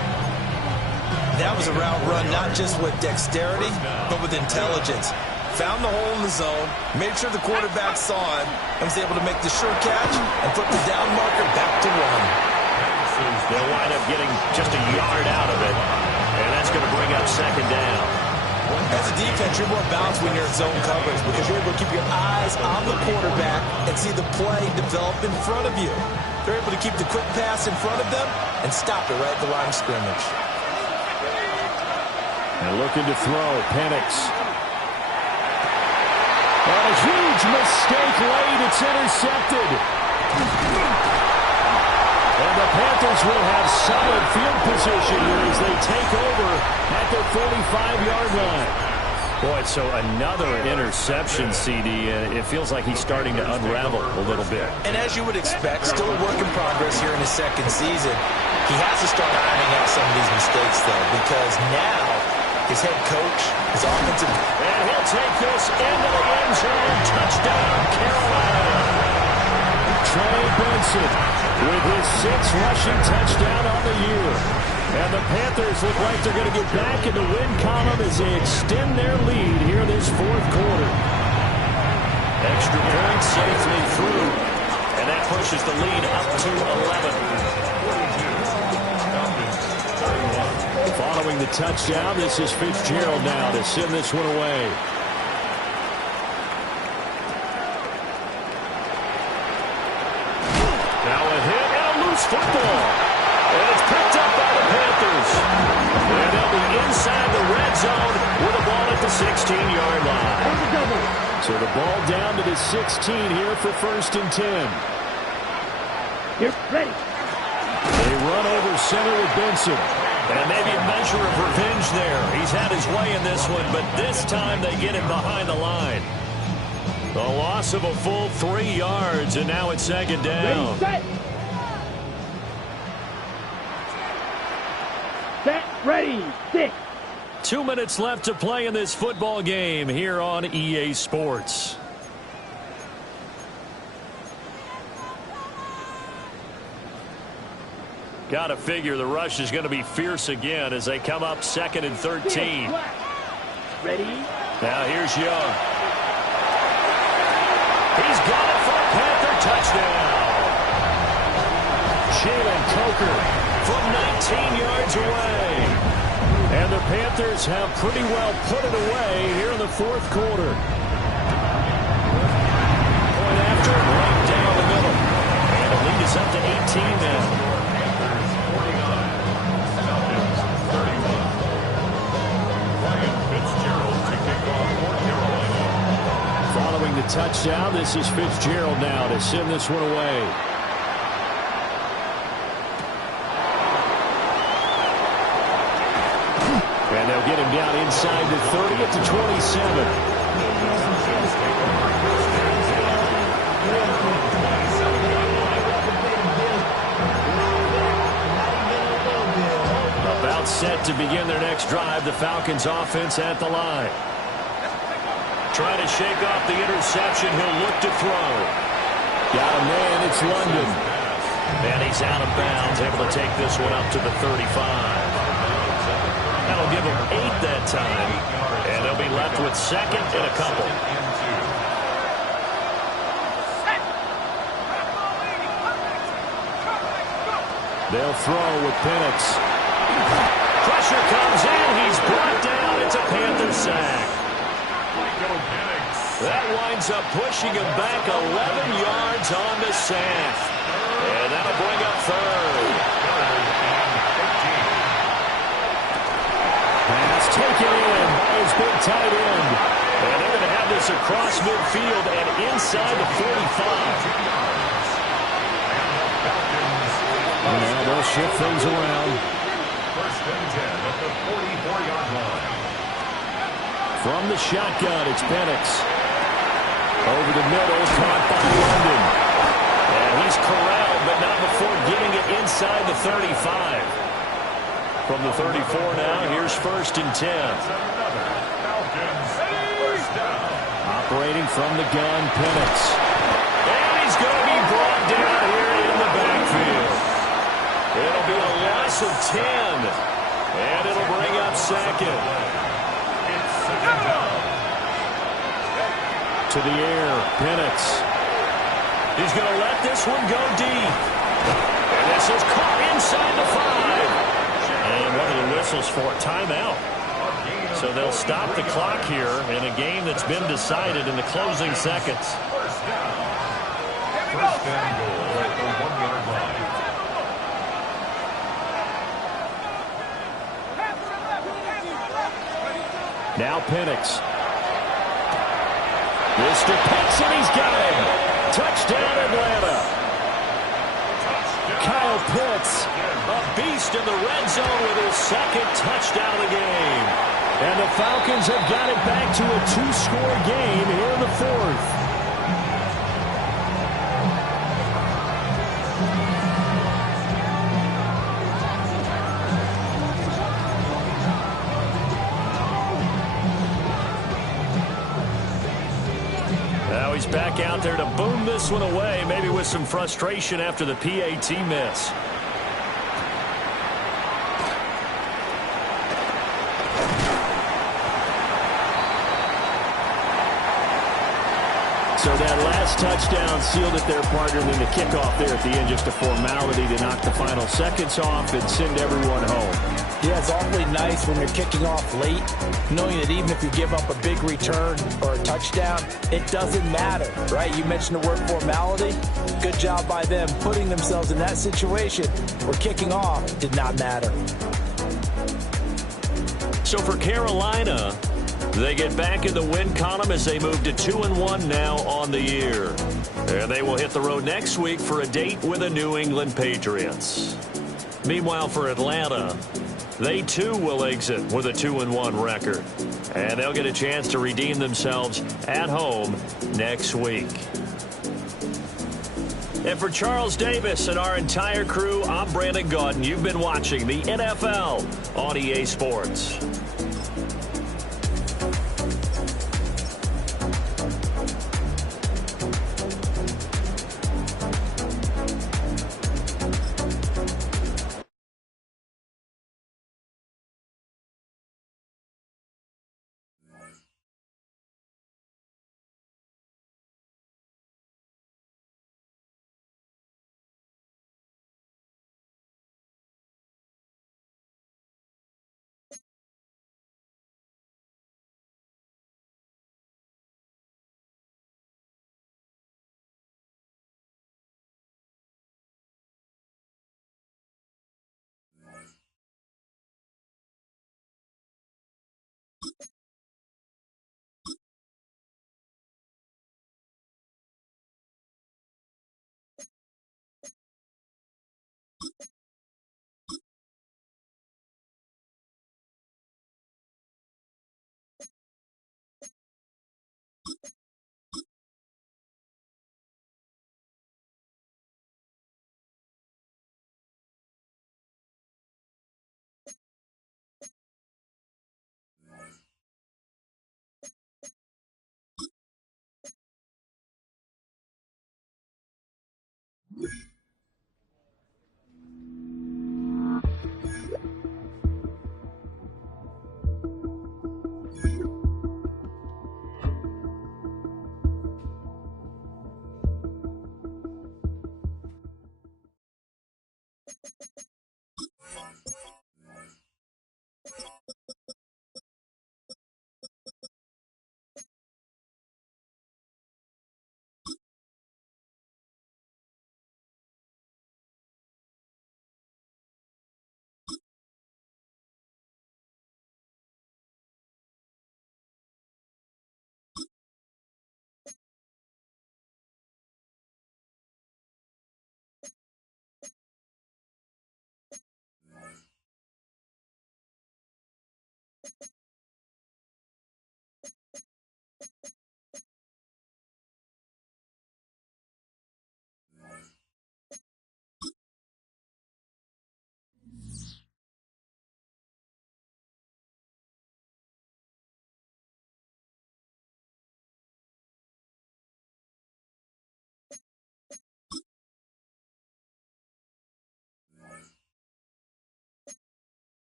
That was a route run not just with dexterity, but with intelligence. Found the hole in the zone, made sure the quarterback saw it, and was able to make the sure catch and flip the down marker back to 1. They'll wind up getting just a yard out of it, and that's going to bring up 2nd down. As a defense, you're more balanced when you're in zone coverage because you're able to keep your eyes on the quarterback and see the play develop in front of you. They're able to keep the quick pass in front of them and stop it right at the line of scrimmage. And looking to throw, Penix. A huge mistake late. It's intercepted. And the Panthers will have solid field position here as they take over at their 45-yard line. Boy, so another interception, CD. It feels like he's starting to unravel a little bit. And as you would expect, still a work in progress here in his 2nd season. He has to start ironing out some of these mistakes, though, because now his head coach, his offensive... And he'll take this into the end zone. Touchdown, Carolina. Trey Benson with his 6th rushing touchdown on the year. And the Panthers look like they're going to get back in the win column as they extend their lead here this 4th quarter. Extra point safely through. And that pushes the lead up to 11. Following the touchdown, this is Fitzgerald now to send this one away. Now a hit and a loose football. And it's picked up by the Panthers. And they'll be inside the red zone with the ball at the 16-yard line. So the ball down to the 16 here for 1st and 10. You're ready. They run over center with Benson. And maybe a measure of revenge there. He's had his way in this one, but this time they get him behind the line. The loss of a full 3 yards, and now it's 2nd down. Ready, set. Set, ready, 6. 2 minutes left to play in this football game here on EA Sports. Got to figure the rush is going to be fierce again as they come up 2nd and 13. Ready? Now here's Young. He's got it for a Panther touchdown. Jalen Coker from 19 yards away. And the Panthers have pretty well put it away here in the 4th quarter. Point after, right down the middle. And the lead is up to 18 now. Following the touchdown. down. This is Fitzgerald now to send this one away. And they'll get him down inside the 30 at the 27. About set to begin their next drive. The Falcons offense at the line. Trying to shake off the interception. He'll look to throw. Got a man. It's London. And he's out of bounds. Able to take this one up to the 35. That'll give him 8 that time. And they'll be left with second and a couple. They'll throw with Penix. Pressure comes in. He's brought down. It's a Panther sack. That winds up pushing him back 11 yards on the sack. And that'll bring up third. Pass taken in by his big tight end. And they're going to have this across midfield and inside the 45. Well, they'll shift things around. First and 10 at the 44-yard line. From the shotgun, it's Penix. Over the middle, caught by London. And he's corralled, but not before getting it inside the 35. From the 34 now, here's first and 10. Falcons, first down. Operating from the gun, Penix. And he's going to be brought down here in the backfield. It'll be a loss of 10. And it'll bring up second. It's second down. To the air, Penix. He's going to let this one go deep. And this is caught inside the 5. And what are the whistles for? Timeout. So they'll stop the clock here in a game that's been decided in the closing seconds. First down. First and goal at the 1-yard line. Now Penix. Mr. Pitts, and he's got him. Touchdown, Atlanta. Kyle Pitts, a beast in the red zone with his second touchdown of the game. And the Falcons have got it back to a 2-score game here in the fourth. Now he's back out there to boom this one away, maybe with some frustration after the PAT miss. So that last touchdown sealed it there, partner. And then the kickoff there at the end, just a formality to knock the final seconds off and send everyone home. Yeah, it's awfully nice when you're kicking off late, knowing that even if you give up a big return or a touchdown, it doesn't matter, right? You mentioned the word formality. Good job by them putting themselves in that situation where kicking off did not matter. So for Carolina, they get back in the win column as they move to 2-1 now on the year. And they will hit the road next week for a date with the New England Patriots. Meanwhile, for Atlanta, they too will exit with a 2-1 record. And they'll get a chance to redeem themselves at home next week. And for Charles Davis and our entire crew, I'm Brandon Gaudin. You've been watching the NFL on EA Sports.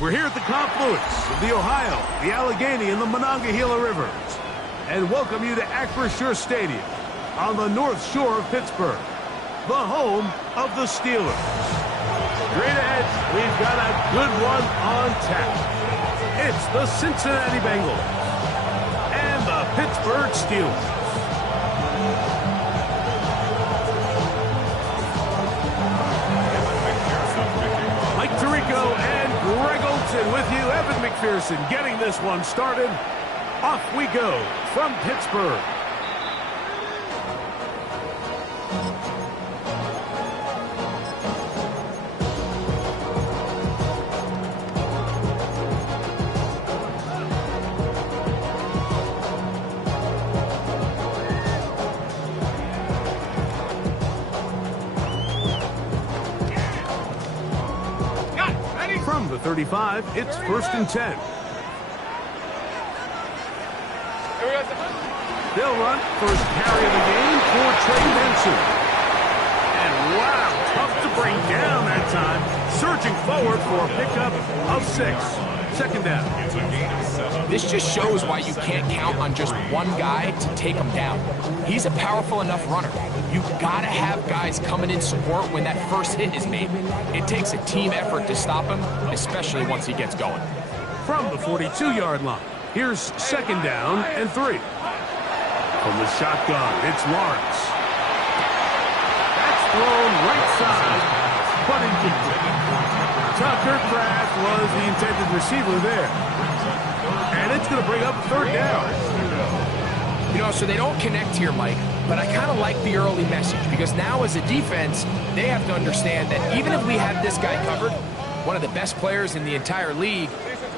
We're here at the confluence of the Ohio, the Allegheny, and the Monongahela Rivers, and welcome you to Acrisure Stadium on the North Shore of Pittsburgh, the home of the Steelers. Straight ahead, we've got a good one on tap. It's the Cincinnati Bengals and the Pittsburgh Steelers. Mike Tirico and Greg Olson with you. Evan McPherson getting this one started. Off we go from Pittsburgh. From the 35, it's 1st and 10. They'll run first carry of the game for Trey Benson. And wow, tough to bring down that time. Surging forward for a pickup of 6. Second down. This just shows why you can't count on just one guy to take him down. He's a powerful enough runner. You've got to have guys coming in support when that first hit is made. It takes a team effort to stop him, especially once he gets going. From the 42-yard line, here's second down and 3. From the shotgun, it's Lawrence. That's thrown right side, but incomplete. Tucker Kraft was the intended receiver there. And it's going to bring up third down. You know, so they don't connect here, Mike, but I kind of like the early message because now as a defense, they have to understand that even if we have this guy covered, one of the best players in the entire league,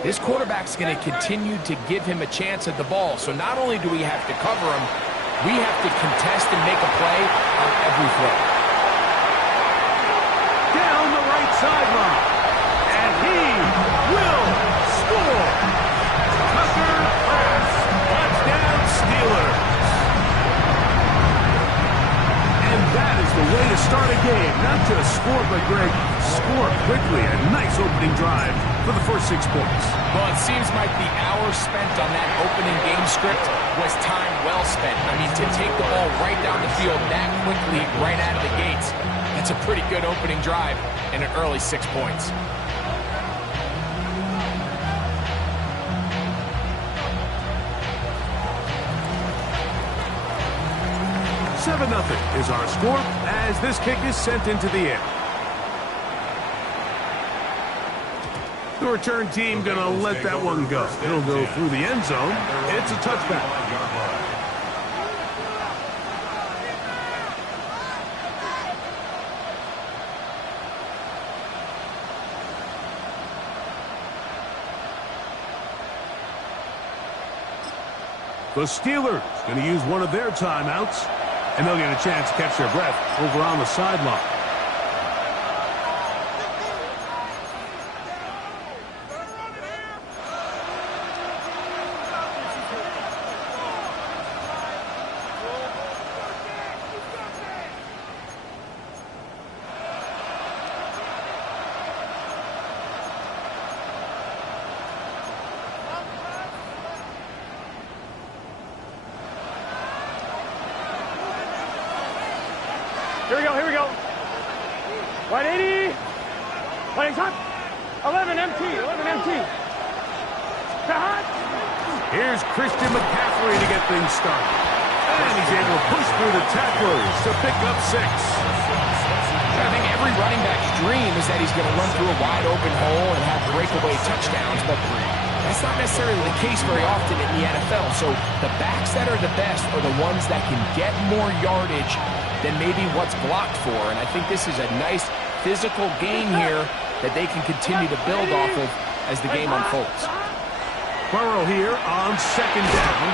this quarterback's going to continue to give him a chance at the ball. So not only do we have to cover him, we have to contest and make a play on every throw. Down the right sideline. And he will score. Tucker Kraft, touchdown Steelers. And that is the way to start a game. Not just score, but Greg, score quickly. A nice opening drive for the first 6 points. Well, it seems like the hour spent on that opening game script was time well spent. I mean, to take the ball right down the field that quickly, right out of the gates, that's a pretty good opening drive and an early 6 points. 7-0 is our score as this kick is sent into the air. The return team going to let that one go. It'll go through the end zone. It's a touchback. The Steelers going to use one of their timeouts, and they'll get a chance to catch their breath over on the sideline. Here we go. 180. Playing hot. 11 MT. Here's Christian McCaffrey to get things started. And he's able to push through the tacklers to pick up 6. I think every running back's dream is that he's going to run through a wide open hole and have breakaway touchdowns, but that's not necessarily the case very often in the NFL. So the backs that are the best are the ones that can get more yardage than maybe what's blocked for. And I think this is a nice physical game here that they can continue to build off of as the game unfolds. Burrow here on second down.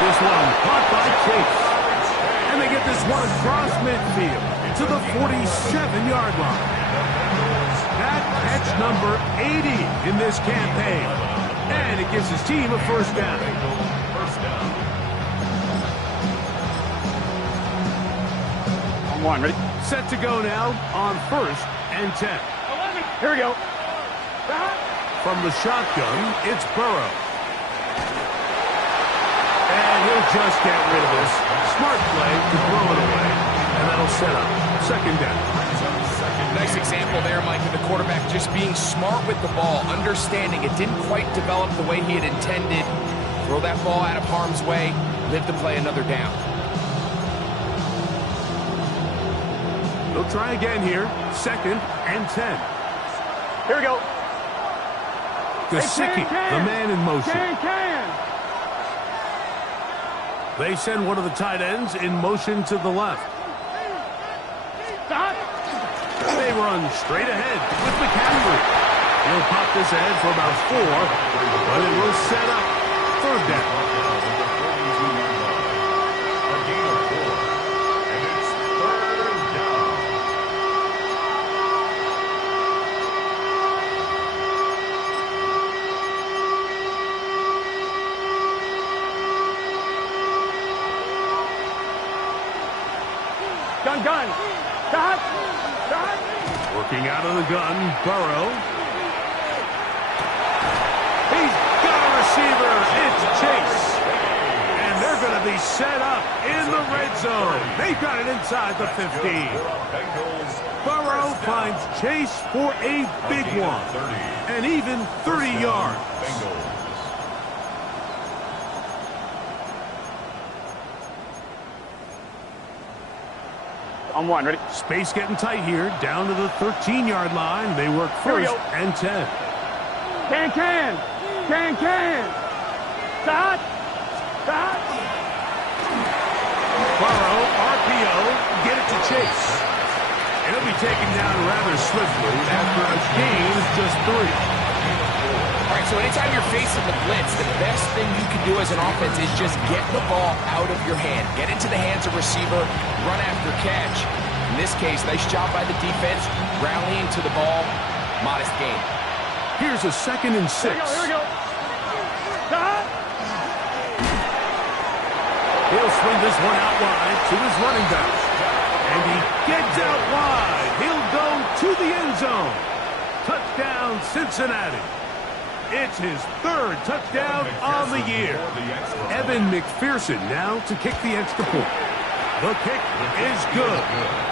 This one caught by Chase. And they get this one across midfield to the 47-yard line. That catch number 80 in this campaign. And it gives his team a first down. Ready? Set to go now on 1st and 10. 11. Here we go. From the shotgun, it's Burrow. And he'll just get rid of this. Smart play to throw it away. And that'll set up second down. Nice example there, Mike, of the quarterback just being smart with the ball, understanding it didn't quite develop the way he had intended. Throw that ball out of harm's way, live to play another down. They'll try again here. 2nd and 10. Here we go. Gesicki, the man in motion. They send one of the tight ends in motion to the left. Stop. They run straight ahead with McCaffrey. He'll pop this ahead for about 4, but it will set up third down. Gun. Stop. Working out of the gun, Burrow. They're going to be set up in the red zone. They got it inside the 15. Burrow finds Chase for a big one, and even 30 yards. On one, ready? Space getting tight here, down to the 13-yard line. They work first and 10. Can. Start. Burrow, RPO, get it to Chase. It'll be taken down rather swiftly after a gain of just 3. All right, so anytime you're facing the blitz, the best thing you can do as an offense is just get the ball out of your hand. Get into the hands of receiver, run after catch. In this case, nice job by the defense, rallying to the ball, modest gain. Here's a 2nd and 6. Here we go. Start. He'll swing this one out wide to his running back. And he gets out wide. He'll go to the end zone. Touchdown, Cincinnati. It's his 3rd touchdown on the year. Evan McPherson now to kick the extra point. The kick is good.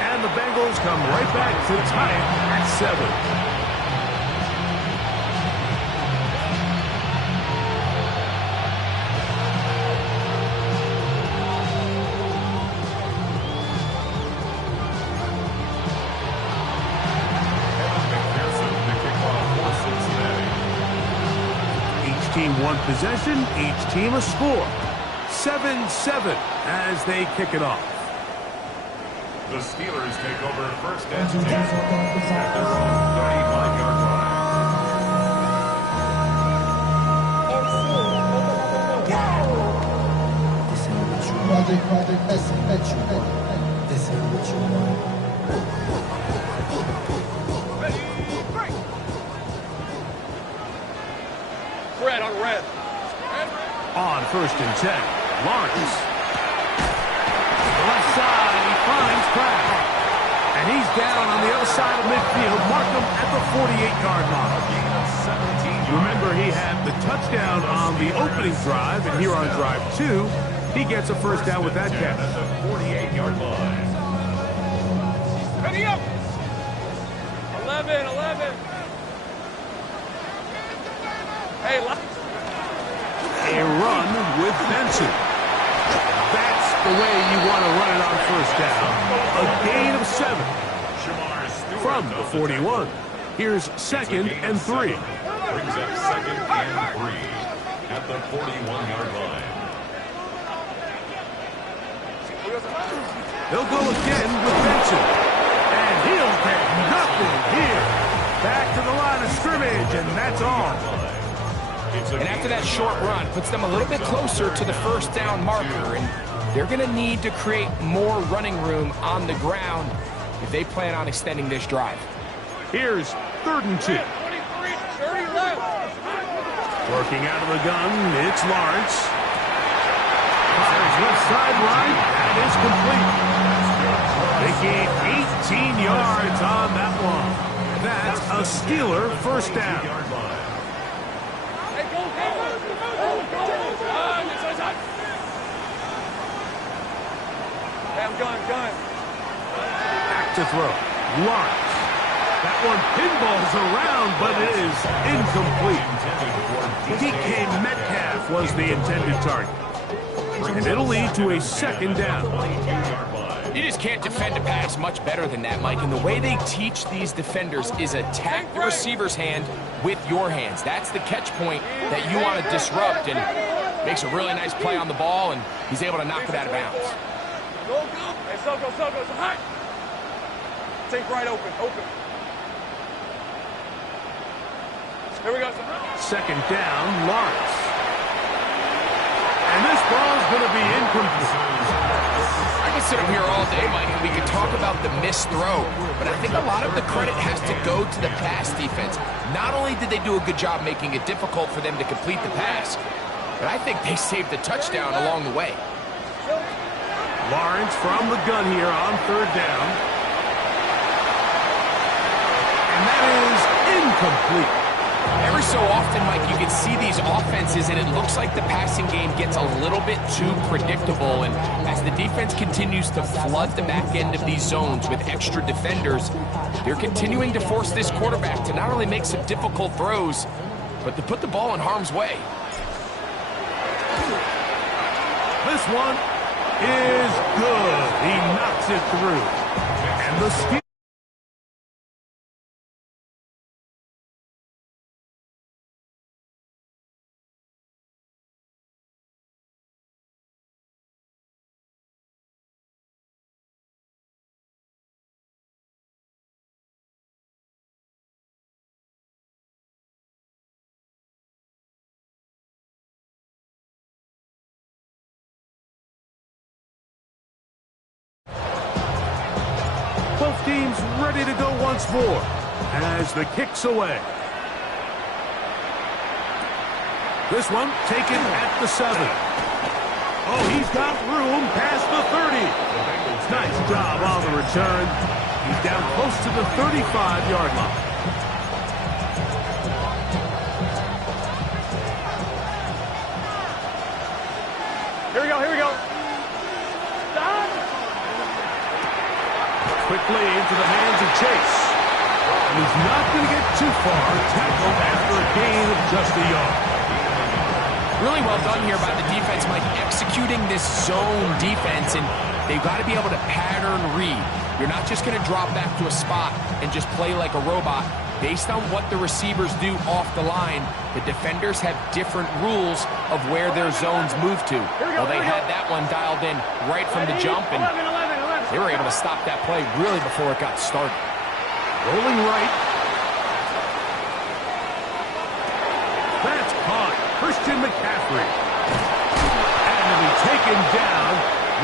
And the Bengals come right back to tie it at 7. Team one possession, each team a score. 7-7 as they kick it off. The Steelers take over first and 10 at their own 35-yard line. Red on red. On first and 10, Lawrence. The left side, he finds Pratt. And he's down on the other side of midfield. Mark him at the 48-yard line. Remember, he had the touchdown on the opening drive, and here on drive 2, he gets a first down with that catch. At the 48-yard line. Ready up. 11. Hey, A run with Benson. That's the way you want to run it on first down. A gain of 7 from the 41. Here's 2nd and 3. Brings up 2nd and 3 at the 41-yard line. They'll go again with Benson. And he'll get nothing here. Back to the line of scrimmage, and that's all. And after that short run, puts them a little bit closer to the first down marker, and they're going to need to create more running room on the ground if they plan on extending this drive. Here's 3rd and 2. 30 left. Working out of the gun, it's Lawrence. Fires left sideline, that is complete. They gain 18 yards on that one. That's a Steeler first down. Hey, go. Hey, I'm going. Back to throw. Lawrence. That one pinballs around, but it is incomplete. DK Metcalf was the intended target. And it'll lead to a 2nd down. You just can't defend a pass much better than that, Mike. And the way they teach these defenders is attack the receiver's hand with your hands. That's the catch point that you want to disrupt, and makes a really nice play on the ball, and he's able to knock it out of bounds. Go. Hey, Soko. It's hot. Take right open. Here we go. 2nd down, Lawrence. And this ball's going to be incomplete. I can sit up here all day, Mike, and we can talk about the missed throw, but I think a lot of the credit has to go to the pass defense. Not only did they do a good job making it difficult for them to complete the pass, but I think they saved the touchdown along the way. Lawrence from the gun here on 3rd down. And that is incomplete. Every Every so often, Mike, you can see these offenses, and it looks like the passing game gets a little bit too predictable. And as the defense continues to flood the back end of these zones with extra defenders, they're continuing to force this quarterback to not only make some difficult throws, but to put the ball in harm's way. This one is good. He knocks it through. And the steal. Both teams ready to go once more as the kick's away. This one taken at the 7. Oh, he's got room past the 30. Nice job on the return. He's down close to the 35-yard line. Here we go, here we go. Stop. Quickly into the hands of Chase. He's not going to get too far. Tackle after a gain of just a yard. Really well done here by the defense, Mike, executing this zone defense, and they've got to be able to pattern read. You're not just going to drop back to a spot and just play like a robot. Based on what the receivers do off the line, the defenders have different rules of where their zones move to. Well, they had that one dialed in right from the jump, and they were able to stop that play really before it got started. Rolling right. That's caught. Christian McCaffrey. And to be taken down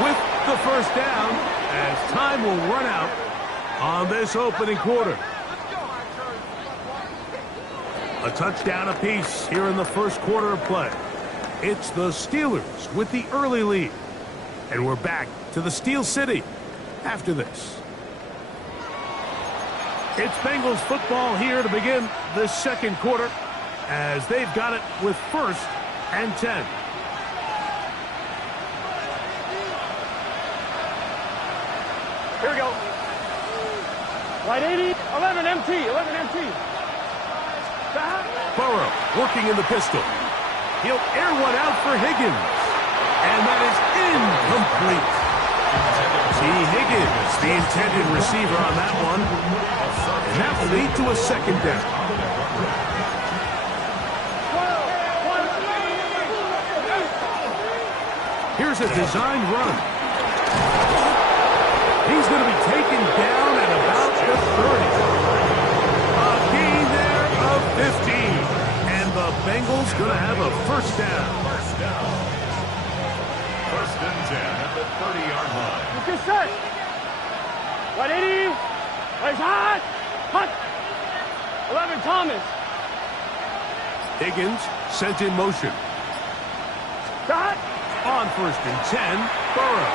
with the first down as time will run out on this opening quarter. A touchdown apiece here in the first quarter of play. It's the Steelers with the early lead. And we're back to the Steel City after this. It's Bengals football here to begin the second quarter as they've got it with 1st and 10. Here we go. Right 80, 11 MT, 11 MT. Stop. Burrow working in the pistol. He'll air one out for Higgins. And that is incomplete. T. Higgins, the intended receiver on that one. And that will lead to a second down. Here's a designed run. He's going to be taken down at about the 30. A gain there of 15. And the Bengals going to have a first down. First and 10 at the 30-yard line. Look at set. 180. Place hot. Hot. 11 Thomas. Higgins sent in motion. Stop. On 1st and 10, Burrow.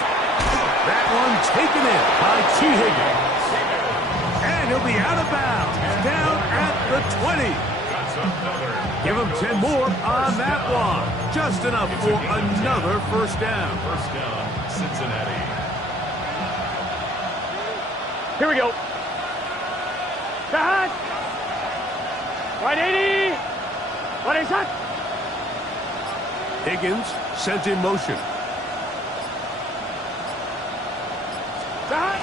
That one taken in by T. Higgins. And he'll be out of bounds down at the 20. That's another. Give him 10 more on that one. Just enough for another first down. First down, Cincinnati. Here we go. Stop. 180. 180 shot. Higgins sent in motion. Stop.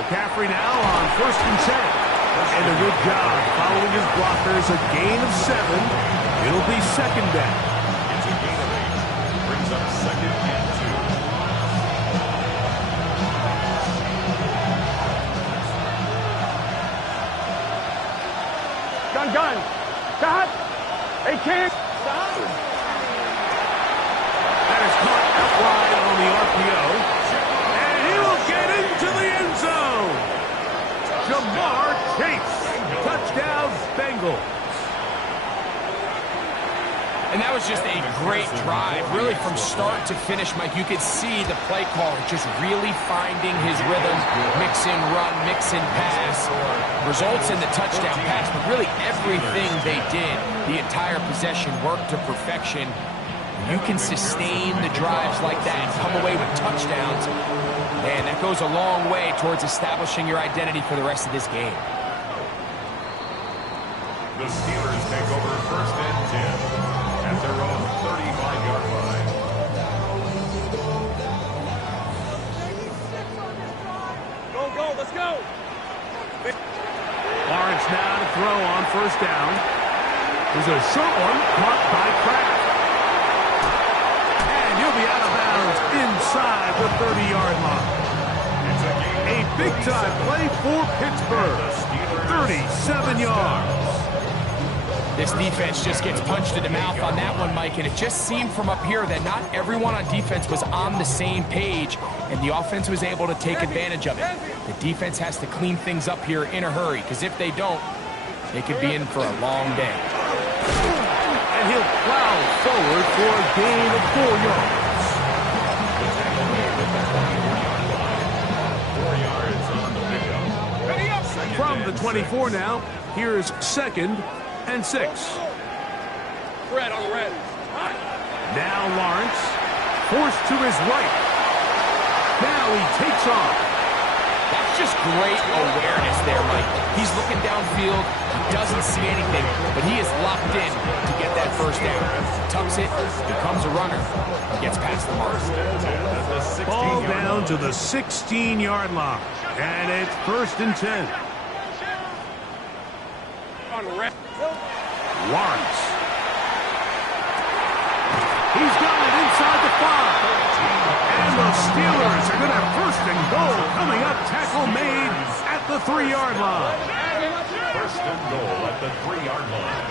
McCaffrey now on 1st and 10. And a good job following his blockers. A gain of 7. It'll be second down. It's a gain of 8. Brings up 2nd and 2. Gun. Stop. They can't. Stop. That is caught out wide on the RPO. And he will get into the end zone. Jamar Chase. Touchdown, Bengals. And that was just a great drive. Really, from start to finish, Mike, you could see the play caller just really finding his rhythm. Mix and run, mix and pass. Results in the touchdown pass, but really everything they did, the entire possession worked to perfection. You can sustain the drives like that and come away with touchdowns. Man, that goes a long way towards establishing your identity for the rest of this game. The Steelers take over first and 10 at their own 35-yard line. Go, let's go. Lawrence now to throw on first down. There's a short one caught by Kraft. And he'll be out of bounds inside the 30-yard line. A big-time play for Pittsburgh. 37 yards. This defense just gets punched in the mouth on that one, Mike, and it just seemed from up here that not everyone on defense was on the same page, and the offense was able to take advantage of it. The defense has to clean things up here in a hurry, because if they don't, they could be in for a long day. And he'll plow forward for a gain of 4 yards. 4 yards on the pickup. From the 24 now, here's 2nd and 6. Red on red. Now Lawrence, forced to his right. Now he takes off. That's just great awareness there, Mike. He's looking downfield. He doesn't see anything, but he is locked in to get that first down. Tucks it, becomes a runner, and gets past the mark. Ball down to the 16-yard line. And it's 1st and 10. On red. Lawrence. He's got it inside the 5. And the Steelers are going to have 1st and goal coming up. Tackle made at the 3-yard line. 1st and goal at the 3-yard line.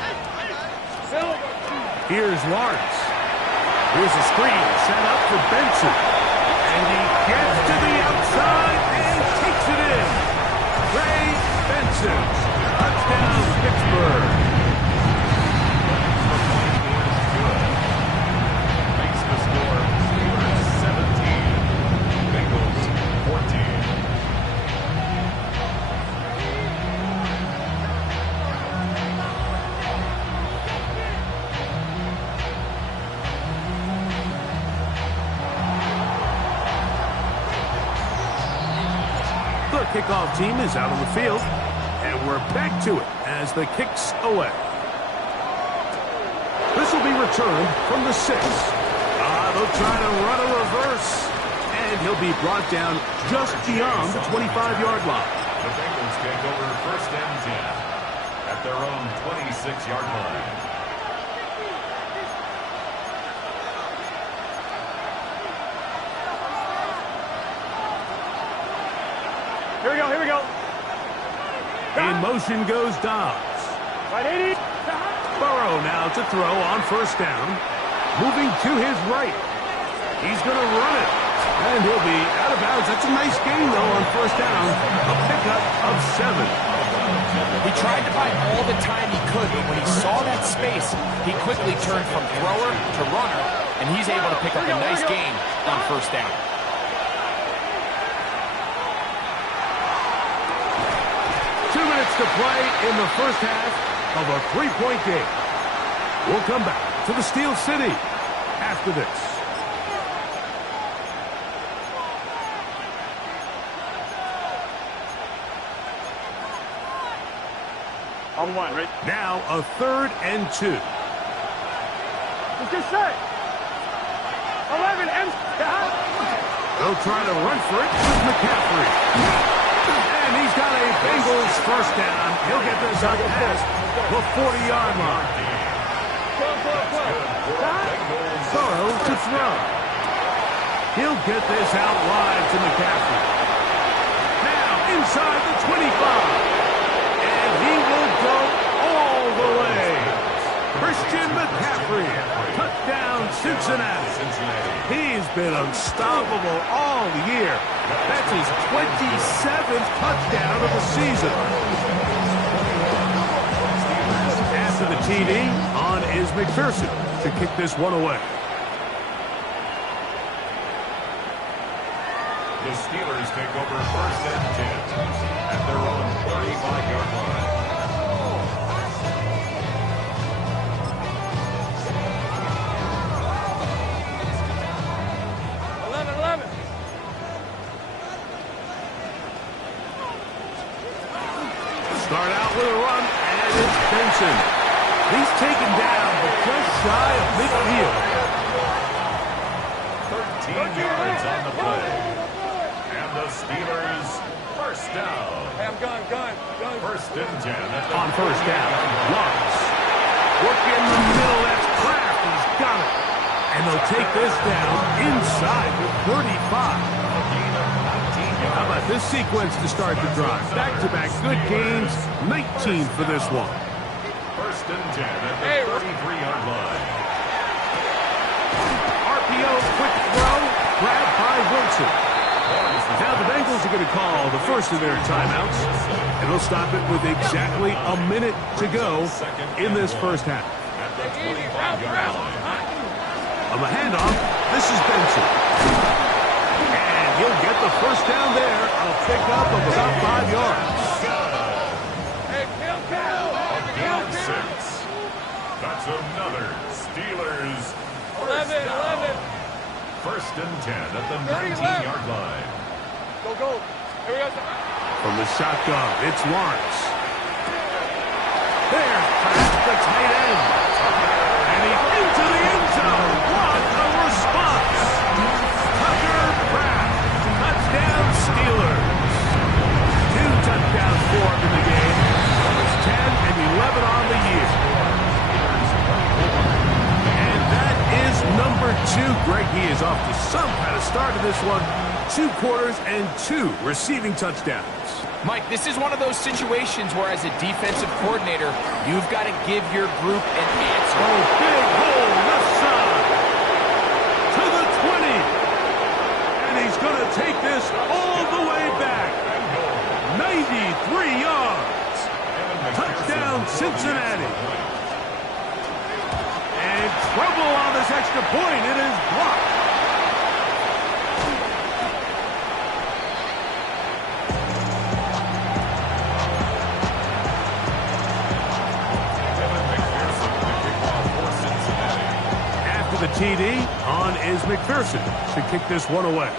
Here's Lawrence. Here's a screen set up for Benson. And he gets to the outside and takes it in. Ray Benson. Touchdown, Pittsburgh. Makes the score Steelers 17, Bengals 14. The kickoff team is out on the field. And we're back to it as the kick's away. This will be returned from the 6. They'll try to run a reverse. And he'll be brought down just beyond the 25-yard line. The Bengals take over 1st and 10 at their own 26-yard line. Here we go. In motion goes Dobbs. Right, 80. Burrow now to throw on first down. Moving to his right. He's going to run it. And he'll be out of bounds. That's a nice gain, though, on first down. A pickup of 7. He tried to buy all the time he could, but when he saw that space, he quickly turned from thrower to runner, and he's able to pick up a nice gain on first down. To play in the first half of a 3-point game. We'll come back to the Steel City after this. On 1, right? Now a 3rd and 2. Let's get set. 11 and... They'll try to run for it with McCaffrey. And he's got a Bengals first down. He'll get this out past the 40-yard line. Burrow to throw. He'll get this out wide to McCaffrey. Now inside the 25. And he will go all the way. Christian McCaffrey. Touchdown, Cincinnati. He's been unstoppable all year. That's his 27th touchdown of the season. After the TD, on is McPherson. to kick this one away. The Steelers take over 1st and 10 at their own 35-yard line. Start out with a run, and it's Benson. He's taken down, but just shy of midfield. 13 yards on the play. And the Steelers first down. Hey, I'm gun. 1st and 10 at the On first down, Lawrence. Work in the middle, that's Kraft. He's got it. And they'll take this down inside the 35. How about this sequence to start the drive? Back-to-back good gains, 19 for this one. 1st and 10 at the 33-yard line. RPO, quick throw, grabbed by Wilson. Now the Bengals are going to call the first of their timeouts, and they'll stop it with exactly a minute to go in this first half. At the 25-yard line. On the handoff, this is Benson. And he'll get the first down there, a pickup of about 5 yards. Down 6. That's another Steelers 11. 1st and 10 at the 19-yard line. Go. Here we go. From the shotgun, it's Lawrence. There's Kraft, the tight end. And he's into the end zone. What a response. Tucker Kraft, touchdown Steelers. 2 touchdowns for him in the game. It's 10 and 11 on the year. And that is number 2. Greg, he is off to some kind of start in this one. 2 quarters and 2 receiving touchdowns. Mike, this is one of those situations where as a defensive coordinator, you've got to give your group an answer. Oh, big hole left side to the 20. And he's going to take this all the way back. 93 yards. Touchdown, Cincinnati. And trouble on this extra point. It is blocked. The TD on is McPherson to kick this one away.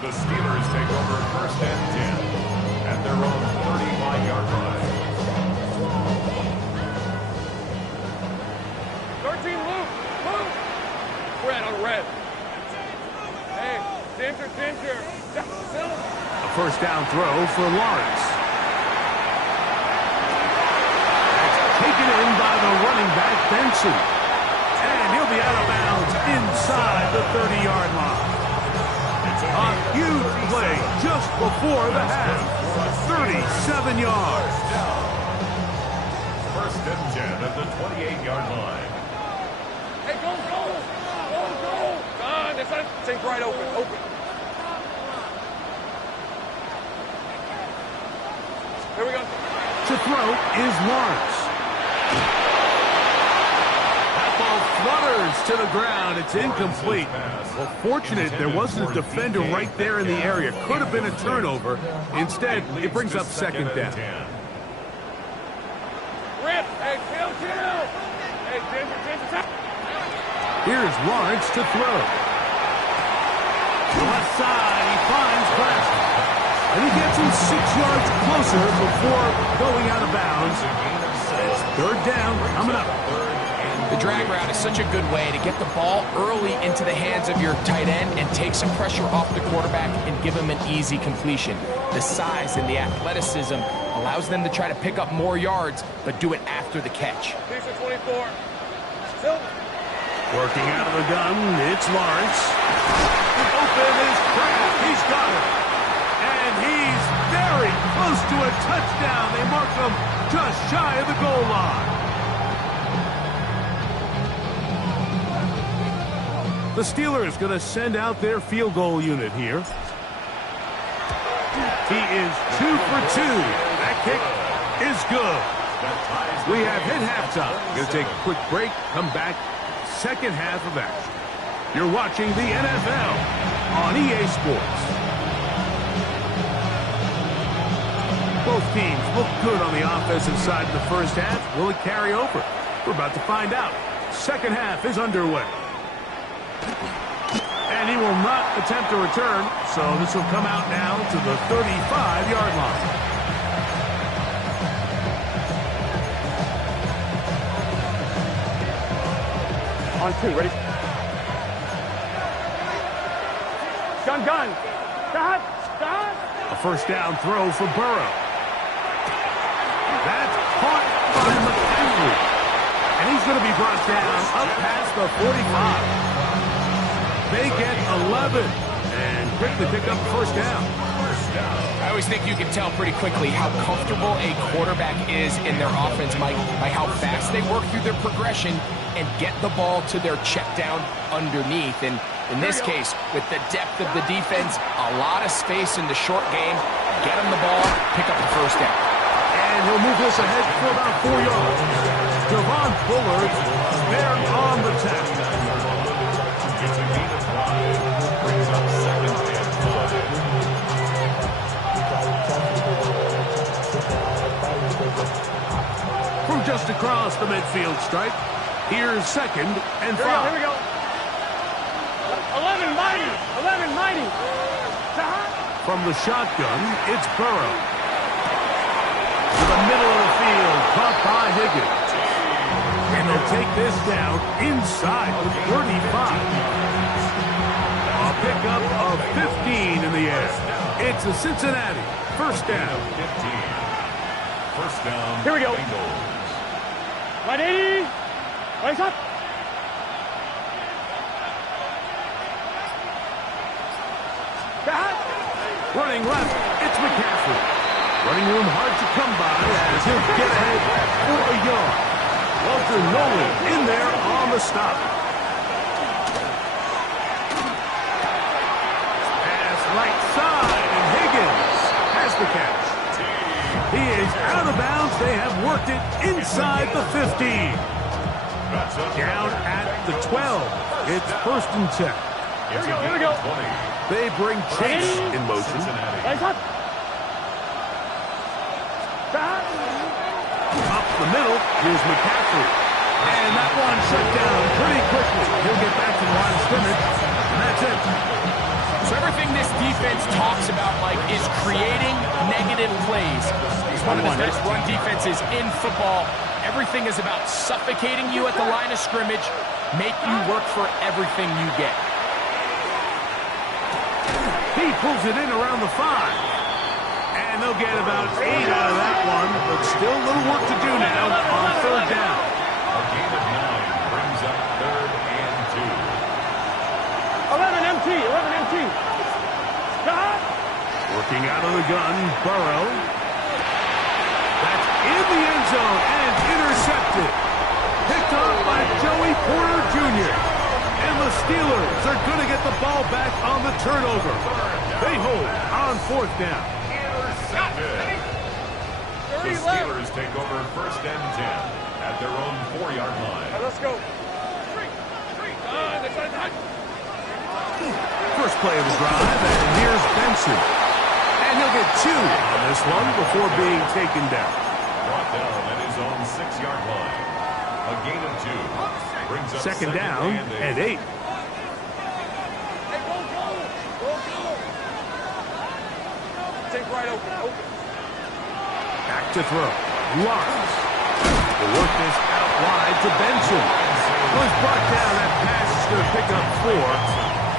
The Steelers take over 1st and 10 at their own 35-yard line. 13, Luke. Red on red. Hey, Ginger. A first down throw for Lawrence. Taken in by the running back, Benson. And he'll be out of bounds inside the 30-yard line. A huge play just before the half. 37 yards. 1st and 10 at the 28-yard line. Hey, go. God, it's not take right open. Here we go. To throw is Lawrence. That ball flutters to the ground. It's incomplete. Well, fortunate there wasn't a defender right there in the area. Could have been a turnover. Instead, it brings up 2nd down. Rip. Hey, kill. Hey, Ginger. Here's Lawrence to throw. Left side, he finds Kraft. And he gets him 6 yards closer before going out of bounds. It's 3rd down coming up. The drag route is such a good way to get the ball early into the hands of your tight end and take some pressure off the quarterback and give him an easy completion. The size and the athleticism allows them to try to pick up more yards, but do it after the catch. 24. Silver. Working out of the gun, it's Lawrence. Open is Kraft. He's got it. And he's very close to a touchdown. They mark him just shy of the goal line. The Steelers going to send out their field goal unit here. He is 2 for 2. That kick is good. We have hit halftime. Going to take a quick break, come back, second half of action. You're watching the NFL on EA Sports. Both teams look good on the offensive side in the first half. Will it carry over? We're about to find out. Second half is underway. And he will not attempt a return, so this will come out now to the 35-yard line. On 2, ready? Gun. Stop. A first down throw for Burrow. That's caught by McHenry. And he's going to be brought down up past the 45. They get 11 and quickly pick up first down. I always think you can tell pretty quickly how comfortable a quarterback is in their offense, Mike, by how fast they work through their progression and get the ball to their check down underneath. And in this case, with the depth of the defense, a lot of space in the short game, get him the ball, pick up the first down. And he'll move this ahead for about 4 yards. Javon Bullard there on the tackle. It's a gain of 5. Brings up second and 5. From just across the midfield stripe, here's second and 5. Here we go. 11 mighty. From the shotgun, it's Burrow. To the middle of the field, caught by Higgins. And they'll take this down inside the 35. A pickup of 15 in the air. It's a Cincinnati first down. 15. First down. Here we go. Bengals. Ready? Raise up. Running left, it's McCaffrey. Running room hard to come by as he'll get ahead for a yard. Walter Nolan in there on the stop. Pass right side, and Higgins has the catch. He is out of bounds. They have worked it inside the 15. Down at the 12. It's first and 10. Here we go. 20. They bring Chase in motion. Raise up. Up the middle, here's McCaffrey. And that one shut down pretty quickly. He'll get back to the line of scrimmage, and that's it. So everything this defense talks about, Mike, is creating negative plays. It's one of the best run defenses in football. Everything is about suffocating you at the line of scrimmage, make you work for everything you get. He pulls it in around the 5. And they'll get about 8 out of that one, but still a little work to do now on third down. A gain of 9 brings up third and 2. 11 MT. Stop. Working out of the gun, Burrow. That's in the end zone and intercepted. Picked off by Joey Porter Jr. And the Steelers are going to get the ball back on the turnover. They hold on fourth down. Intercepted. The Steelers take over first and 10 at their own 4-yard line. Let's go. First play of the drive, and here's Benson. And he'll get 2 on this one before being taken down. Brought down at his own 6-yard line. A gain of 2. Brings up Second down and 8. Take right open. Back to throw. Lawrence. The work is out wide to Benson. Was brought down. That pass is going to pick up 4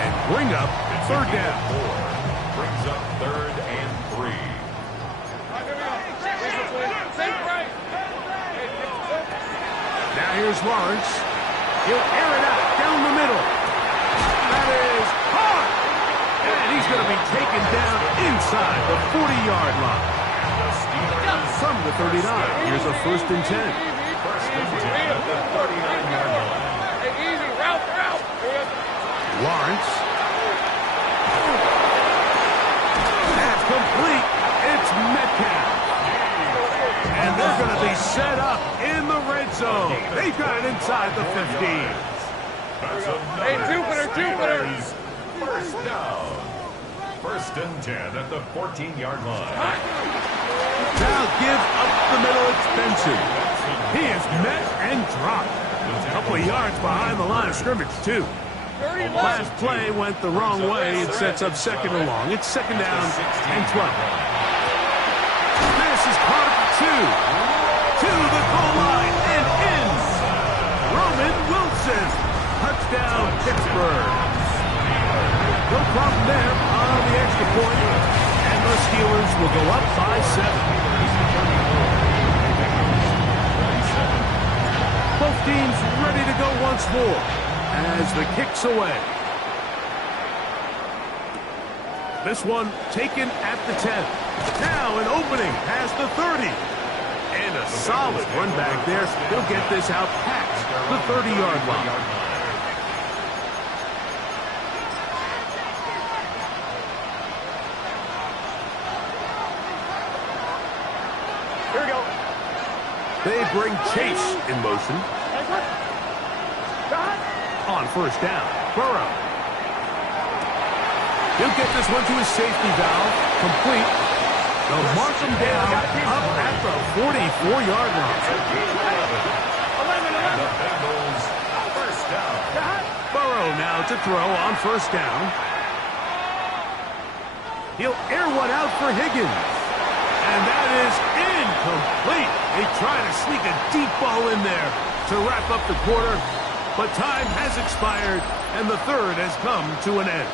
and bring up third down. 4. Brings up third and 3. Now here's Lawrence. He'll air it out down the middle. That is hard. And he's going to be taken down inside the 40-yard line. From the 39, here's a first and 10. First and 10 at the 39-yard line. Easy, route. Lawrence. That's complete. It's Metcalf. And so. They got it inside the 15. Hey, Jupiter, Jupiter. First down. First and 10 at the 14-yard line. Now gives up the middle, it's Benson. He is met and dropped. A couple of yards behind the line of scrimmage, too. Last play went the wrong way. It sets up second and long. It's second down and 12. This is caught at 2. To the goal line and in. Roman Wilson. Touchdown, Pittsburgh. No problem there on the extra point. And the Steelers will go up by 7. Both teams ready to go once more as the kick's away. This one taken at the 10. Now an opening past the 30. And a solid run back there. He'll get this out past the 30-yard line. Here we go. They bring Chase in motion. On first down, Burrow. He'll get this one to his safety valve. Complete. They'll mark him down up at the 44-yard line. The Bengals, first down. Burrow now to throw on first down. He'll air one out for Higgins. And that is incomplete. They try to sneak a deep ball in there to wrap up the quarter, but time has expired, and the third has come to an end.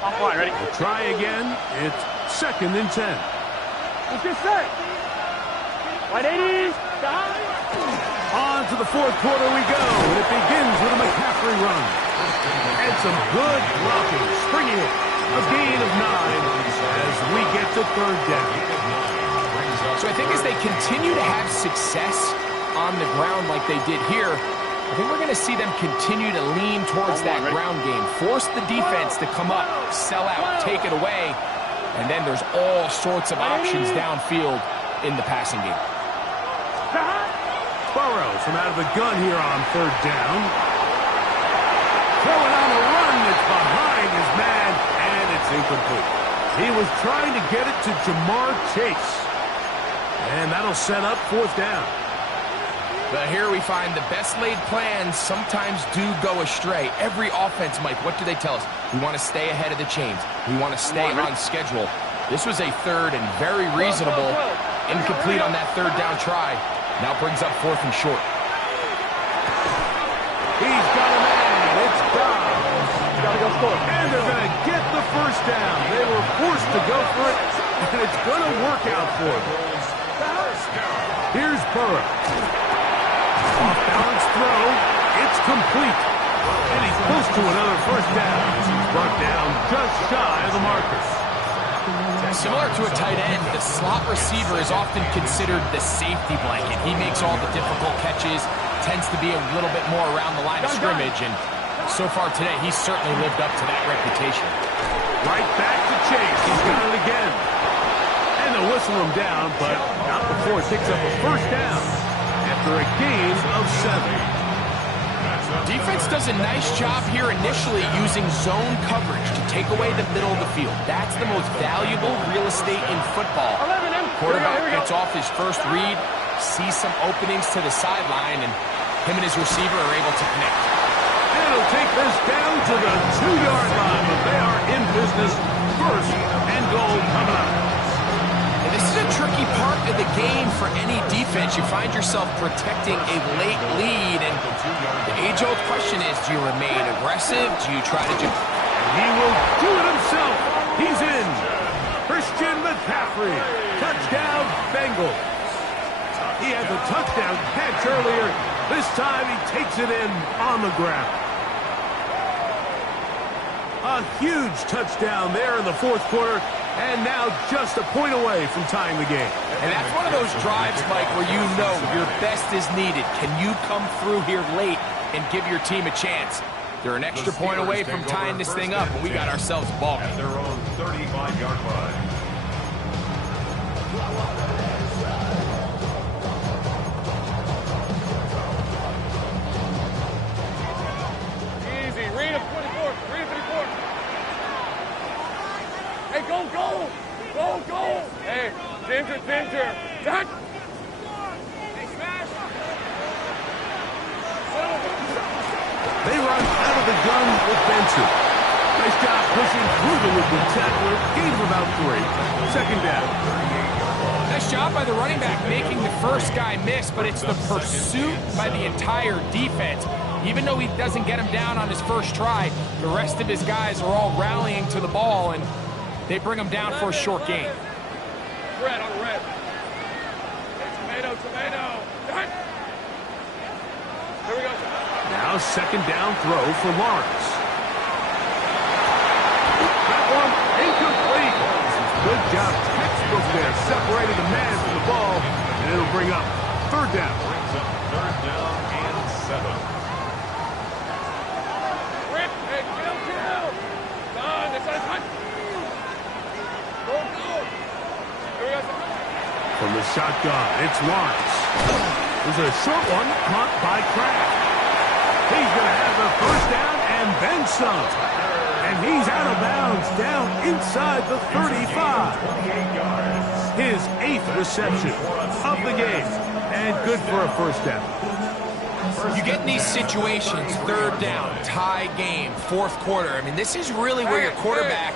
Offline, ready? We'll try again. It's second and 10. What's your set? 180. On to the fourth quarter we go. It begins with a McCaffrey run. And some good blocking. Springing it. A gain of 9 as we get to third down. So I think as they continue to have success on the ground like they did here, I think we're going to see them continue to lean towards that ground game. Force the defense to come up, sell out, take it away. And then there's all sorts of options downfield in the passing game. Burrow from out of the gun here on third down. Throwing on a run that's behind his man, and it's incomplete. He was trying to get it to Jamar Chase. And that'll set up fourth down. But here we find the best laid plans sometimes do go astray. Every offense, Mike, what do they tell us? We want to stay ahead of the chains. We want to stay on schedule. This was a third and very reasonable. Incomplete on that third down try. Now brings up fourth and short. He's got a man. It's Dobbs. Gotta go score. And they're going to get the first down. They were forced to go for it, and it's going to work out for them. Here's Burrow. Off-balance throw. It's complete. And he's close to another first down. He's brought down just shy of the marker. Similar to a tight end, the slot receiver is often considered the safety blanket. He makes all the difficult catches, tends to be a little bit more around the line of scrimmage, and so far today, he's certainly lived up to that reputation. Right back to Chase. He's got it again. And they'll whistle him down, but not before it picks up a first down after a gain of 7. Defense does a nice job here initially using zone coverage to take away the middle of the field. That's the most valuable real estate in football. Quarterback gets off his first read, sees some openings to the sideline, and him and his receiver are able to connect. And it'll take this down to the 2-yard line, but they are in business. First and goal coming up. And this is a tricky part of the game for any defense. You find yourself protecting a late lead, and the age-old question is, do you remain aggressive? Do you try to just... He will do it himself. He's in. Christian McCaffrey. Touchdown, Bengals. He had the touchdown catch earlier. This time he takes it in on the ground. A huge touchdown there in the fourth quarter, and now just a point away from tying the game. And that's one of those drives, Mike, where you know your best is needed. Can you come through here late and give your team a chance? They're an extra point away from tying this thing up, and we got ourselves a ball game. At their own 35-yard line. Easy. Read him 24. Read him 24. Hey, go, go. Go, go. Hey, Ginger. Done. Hey, smash. They run out of the gun with Benson. Nice job pushing through the liquid tackler. Gain of about 3. Second down. Nice job by the running back making the first guy miss, but it's the pursuit by the entire defense. Even though he doesn't get him down on his first try, the rest of his guys are all rallying to the ball, and they bring him down for a short gain. Red on red. Hey, tomato. Done. Here we go. Now second down throw for Lawrence. That one incomplete. Good job, textbook there, separating the man from the ball, and it'll bring up third down. Brings up third down and 7. Rip, hey, kill. Done. It's on. Go. Here we go. From the shotgun, it's Lawrence. There's a short one caught by Kraft. He's going to have the first down and then some. And he's out of bounds down inside the 35. His 8th reception of the game. And good for a first down. You get in these situations, third down, tie game, fourth quarter. I mean, this is really where your quarterback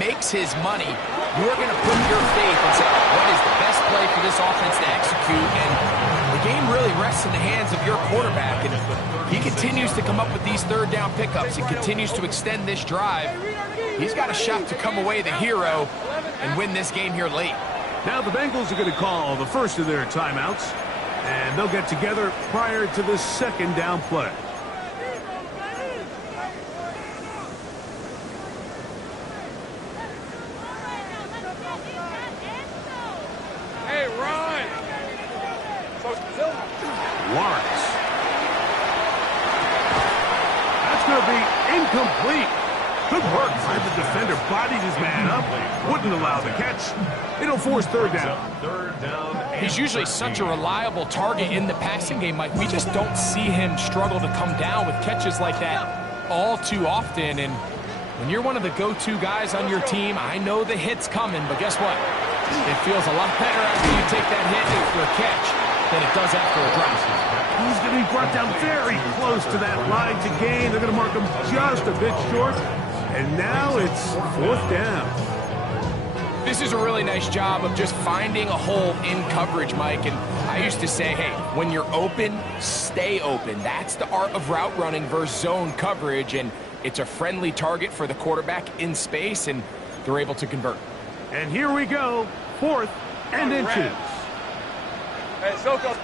makes his money. You're going to put your faith and say, what is the best play for this offense to execute? And the game really rests in the hands of your quarterback. And he continues to come up with these third down pickups and continues to extend this drive. He's got a shot to come away the hero and win this game here late. Now the Bengals are going to call the first of their timeouts. And they'll get together prior to the second down play. Hey, run. Lawrence. That's going to be incomplete. Good work by the defender. Bodied his man up. Wouldn't allow the catch. It'll force third down. Third down. He's usually such a reliable target in the passing game, Mike. We just don't see him struggle to come down with catches like that all too often. And when you're one of the go-to guys on your team, I know the hit's coming, but guess what? It feels a lot better after you take that hit after a catch than it does after a drop. He's going to be brought down very close to that line to gain. They're going to mark him just a bit short. And now it's fourth down. This is a really nice job of just finding a hole in coverage, Mike. And I used to say, hey, when you're open, stay open. That's the art of route running versus zone coverage. And it's a friendly target for the quarterback in space, and they're able to convert. And here we go. 4th and inches. Hey, Soko.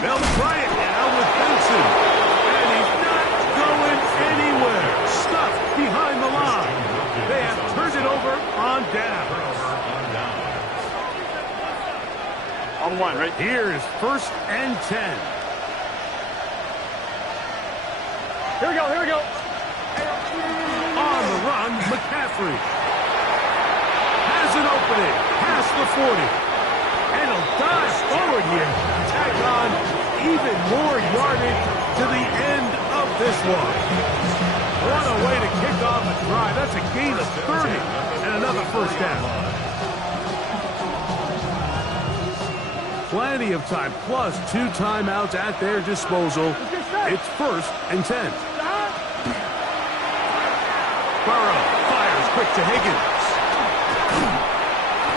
They'll try it now with Benson. And he's not going anywhere. Stuffed behind the line. They have turned it over on down. On one, right? Here's 1st and 10. Here we go. On the run, McCaffrey. Has an opening. Past the 40. And he'll dive forward here. Tack on even more yardage to the end of this one. What a way to kick off a drive. That's a gain of 30 and another first down. Plenty of time, plus 2 timeouts at their disposal. It's 1st and 10. Burrow fires quick to Higgins.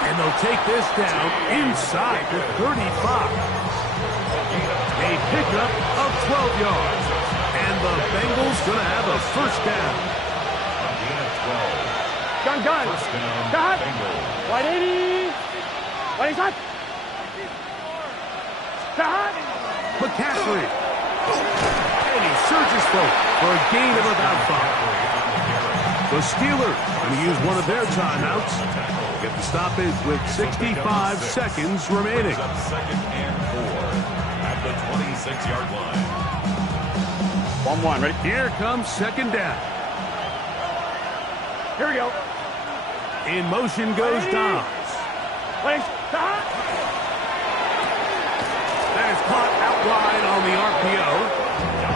And they'll take this down inside the 35. A pickup of 12 yards. And the Bengals going to have a first down. Gun. Got. 180. 180. Got. McCaffrey. And he surges forward for a gain of about 5. The Steelers going to use one of their timeouts. Get the stoppage with 65 seconds remaining. Second and 4 at the 26-yard line. 1-1, ready? Here comes second down. Here we go. In motion goes Dobbs. Place, stop. That is caught out wide on the RPO.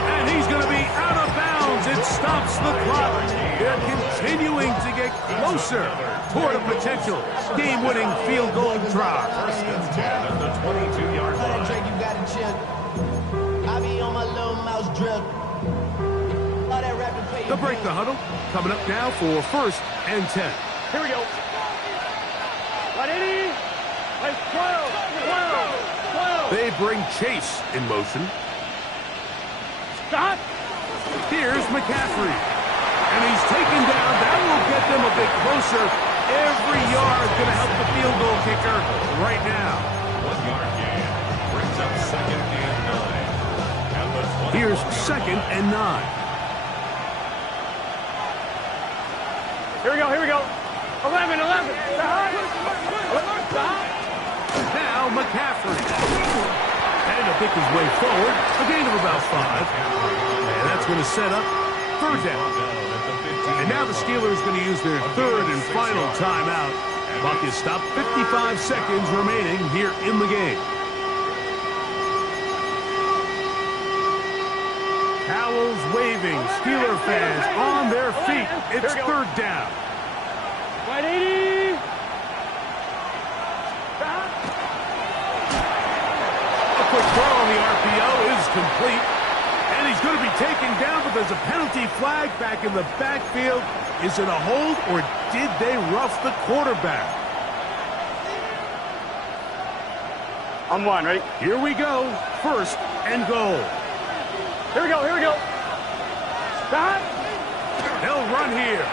And he's going to be out of bounds. It stops the clock. They're continuing to get closer toward a potential game-winning field goal drive. First and 10 at the 22-yard line. You got it, chill. I be on my little mouse drill. All that rapid pay. The break the huddle coming up now for first and 10. Here we go. 180. Place 12. 12. 12. They bring Chase in motion. Stop. Here's McCaffrey. And he's taken down. That will get them a bit closer. Every yard going to help the field goal kicker right now. 1 yard gain. Brings up second and 9. And the 20. Here's second and 9. Here we go. Here we go. 11. Now McCaffrey. And to pick his way forward. A gain of about 5. And that's going to set up third down. And now the Steelers going to use their third and final timeout. Clock is stopped. 55 seconds remaining here in the game. Towels waving. Steeler fans on their feet. It's third down. 180. Stop. A quick throw on the RPO is complete. And he's going to be taken down, but there's a penalty flag back in the backfield. Is it a hold, or did they rough the quarterback? I'm 1, ready? Here we go. First and goal. Here we go. Here we go. Stop. They'll run here.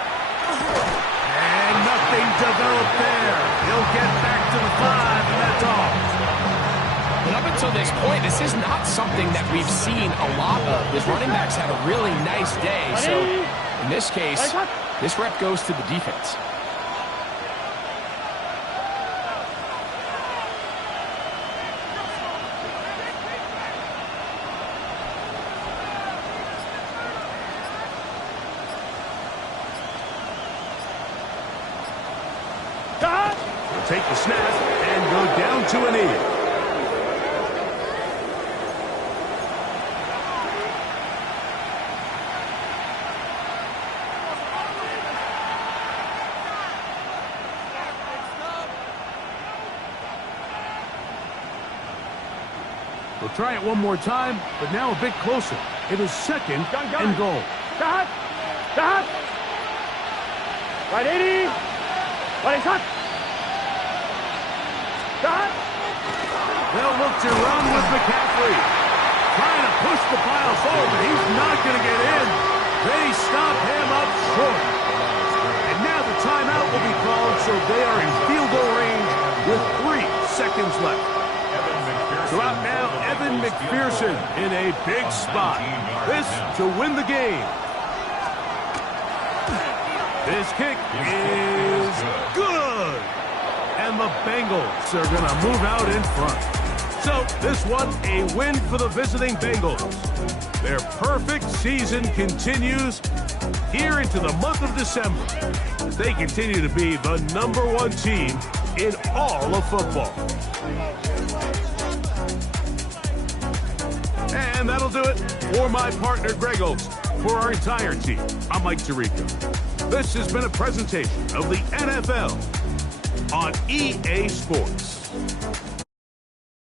And nothing developed there. He'll get back to the 5, and that's all. But up until this point, this is not something that we've seen a lot of. His running backs had a really nice day. So in this case, this rep goes to the defense. They'll take the snap and go down to a knee. We'll try it one more time, but now a bit closer. It is second and goal. Stop. Stop. 180. 180. Stop. They'll look to run with McCaffrey. Trying to push the pile forward, but he's not going to get in. They stop him up short. And now the timeout will be called, so they are in field goal range with 3 seconds left. So out now, Evan McPherson in a big spot. This to win the game. This kick is good. And the Bengals are going to move out in front. So this one, a win for the visiting Bengals. Their perfect season continues here into the month of December. They continue to be the #1 team in all of football. And that'll do it for my partner, Greg Olson. For our entire team, I'm Mike Tirico. This has been a presentation of the NFL on EA Sports.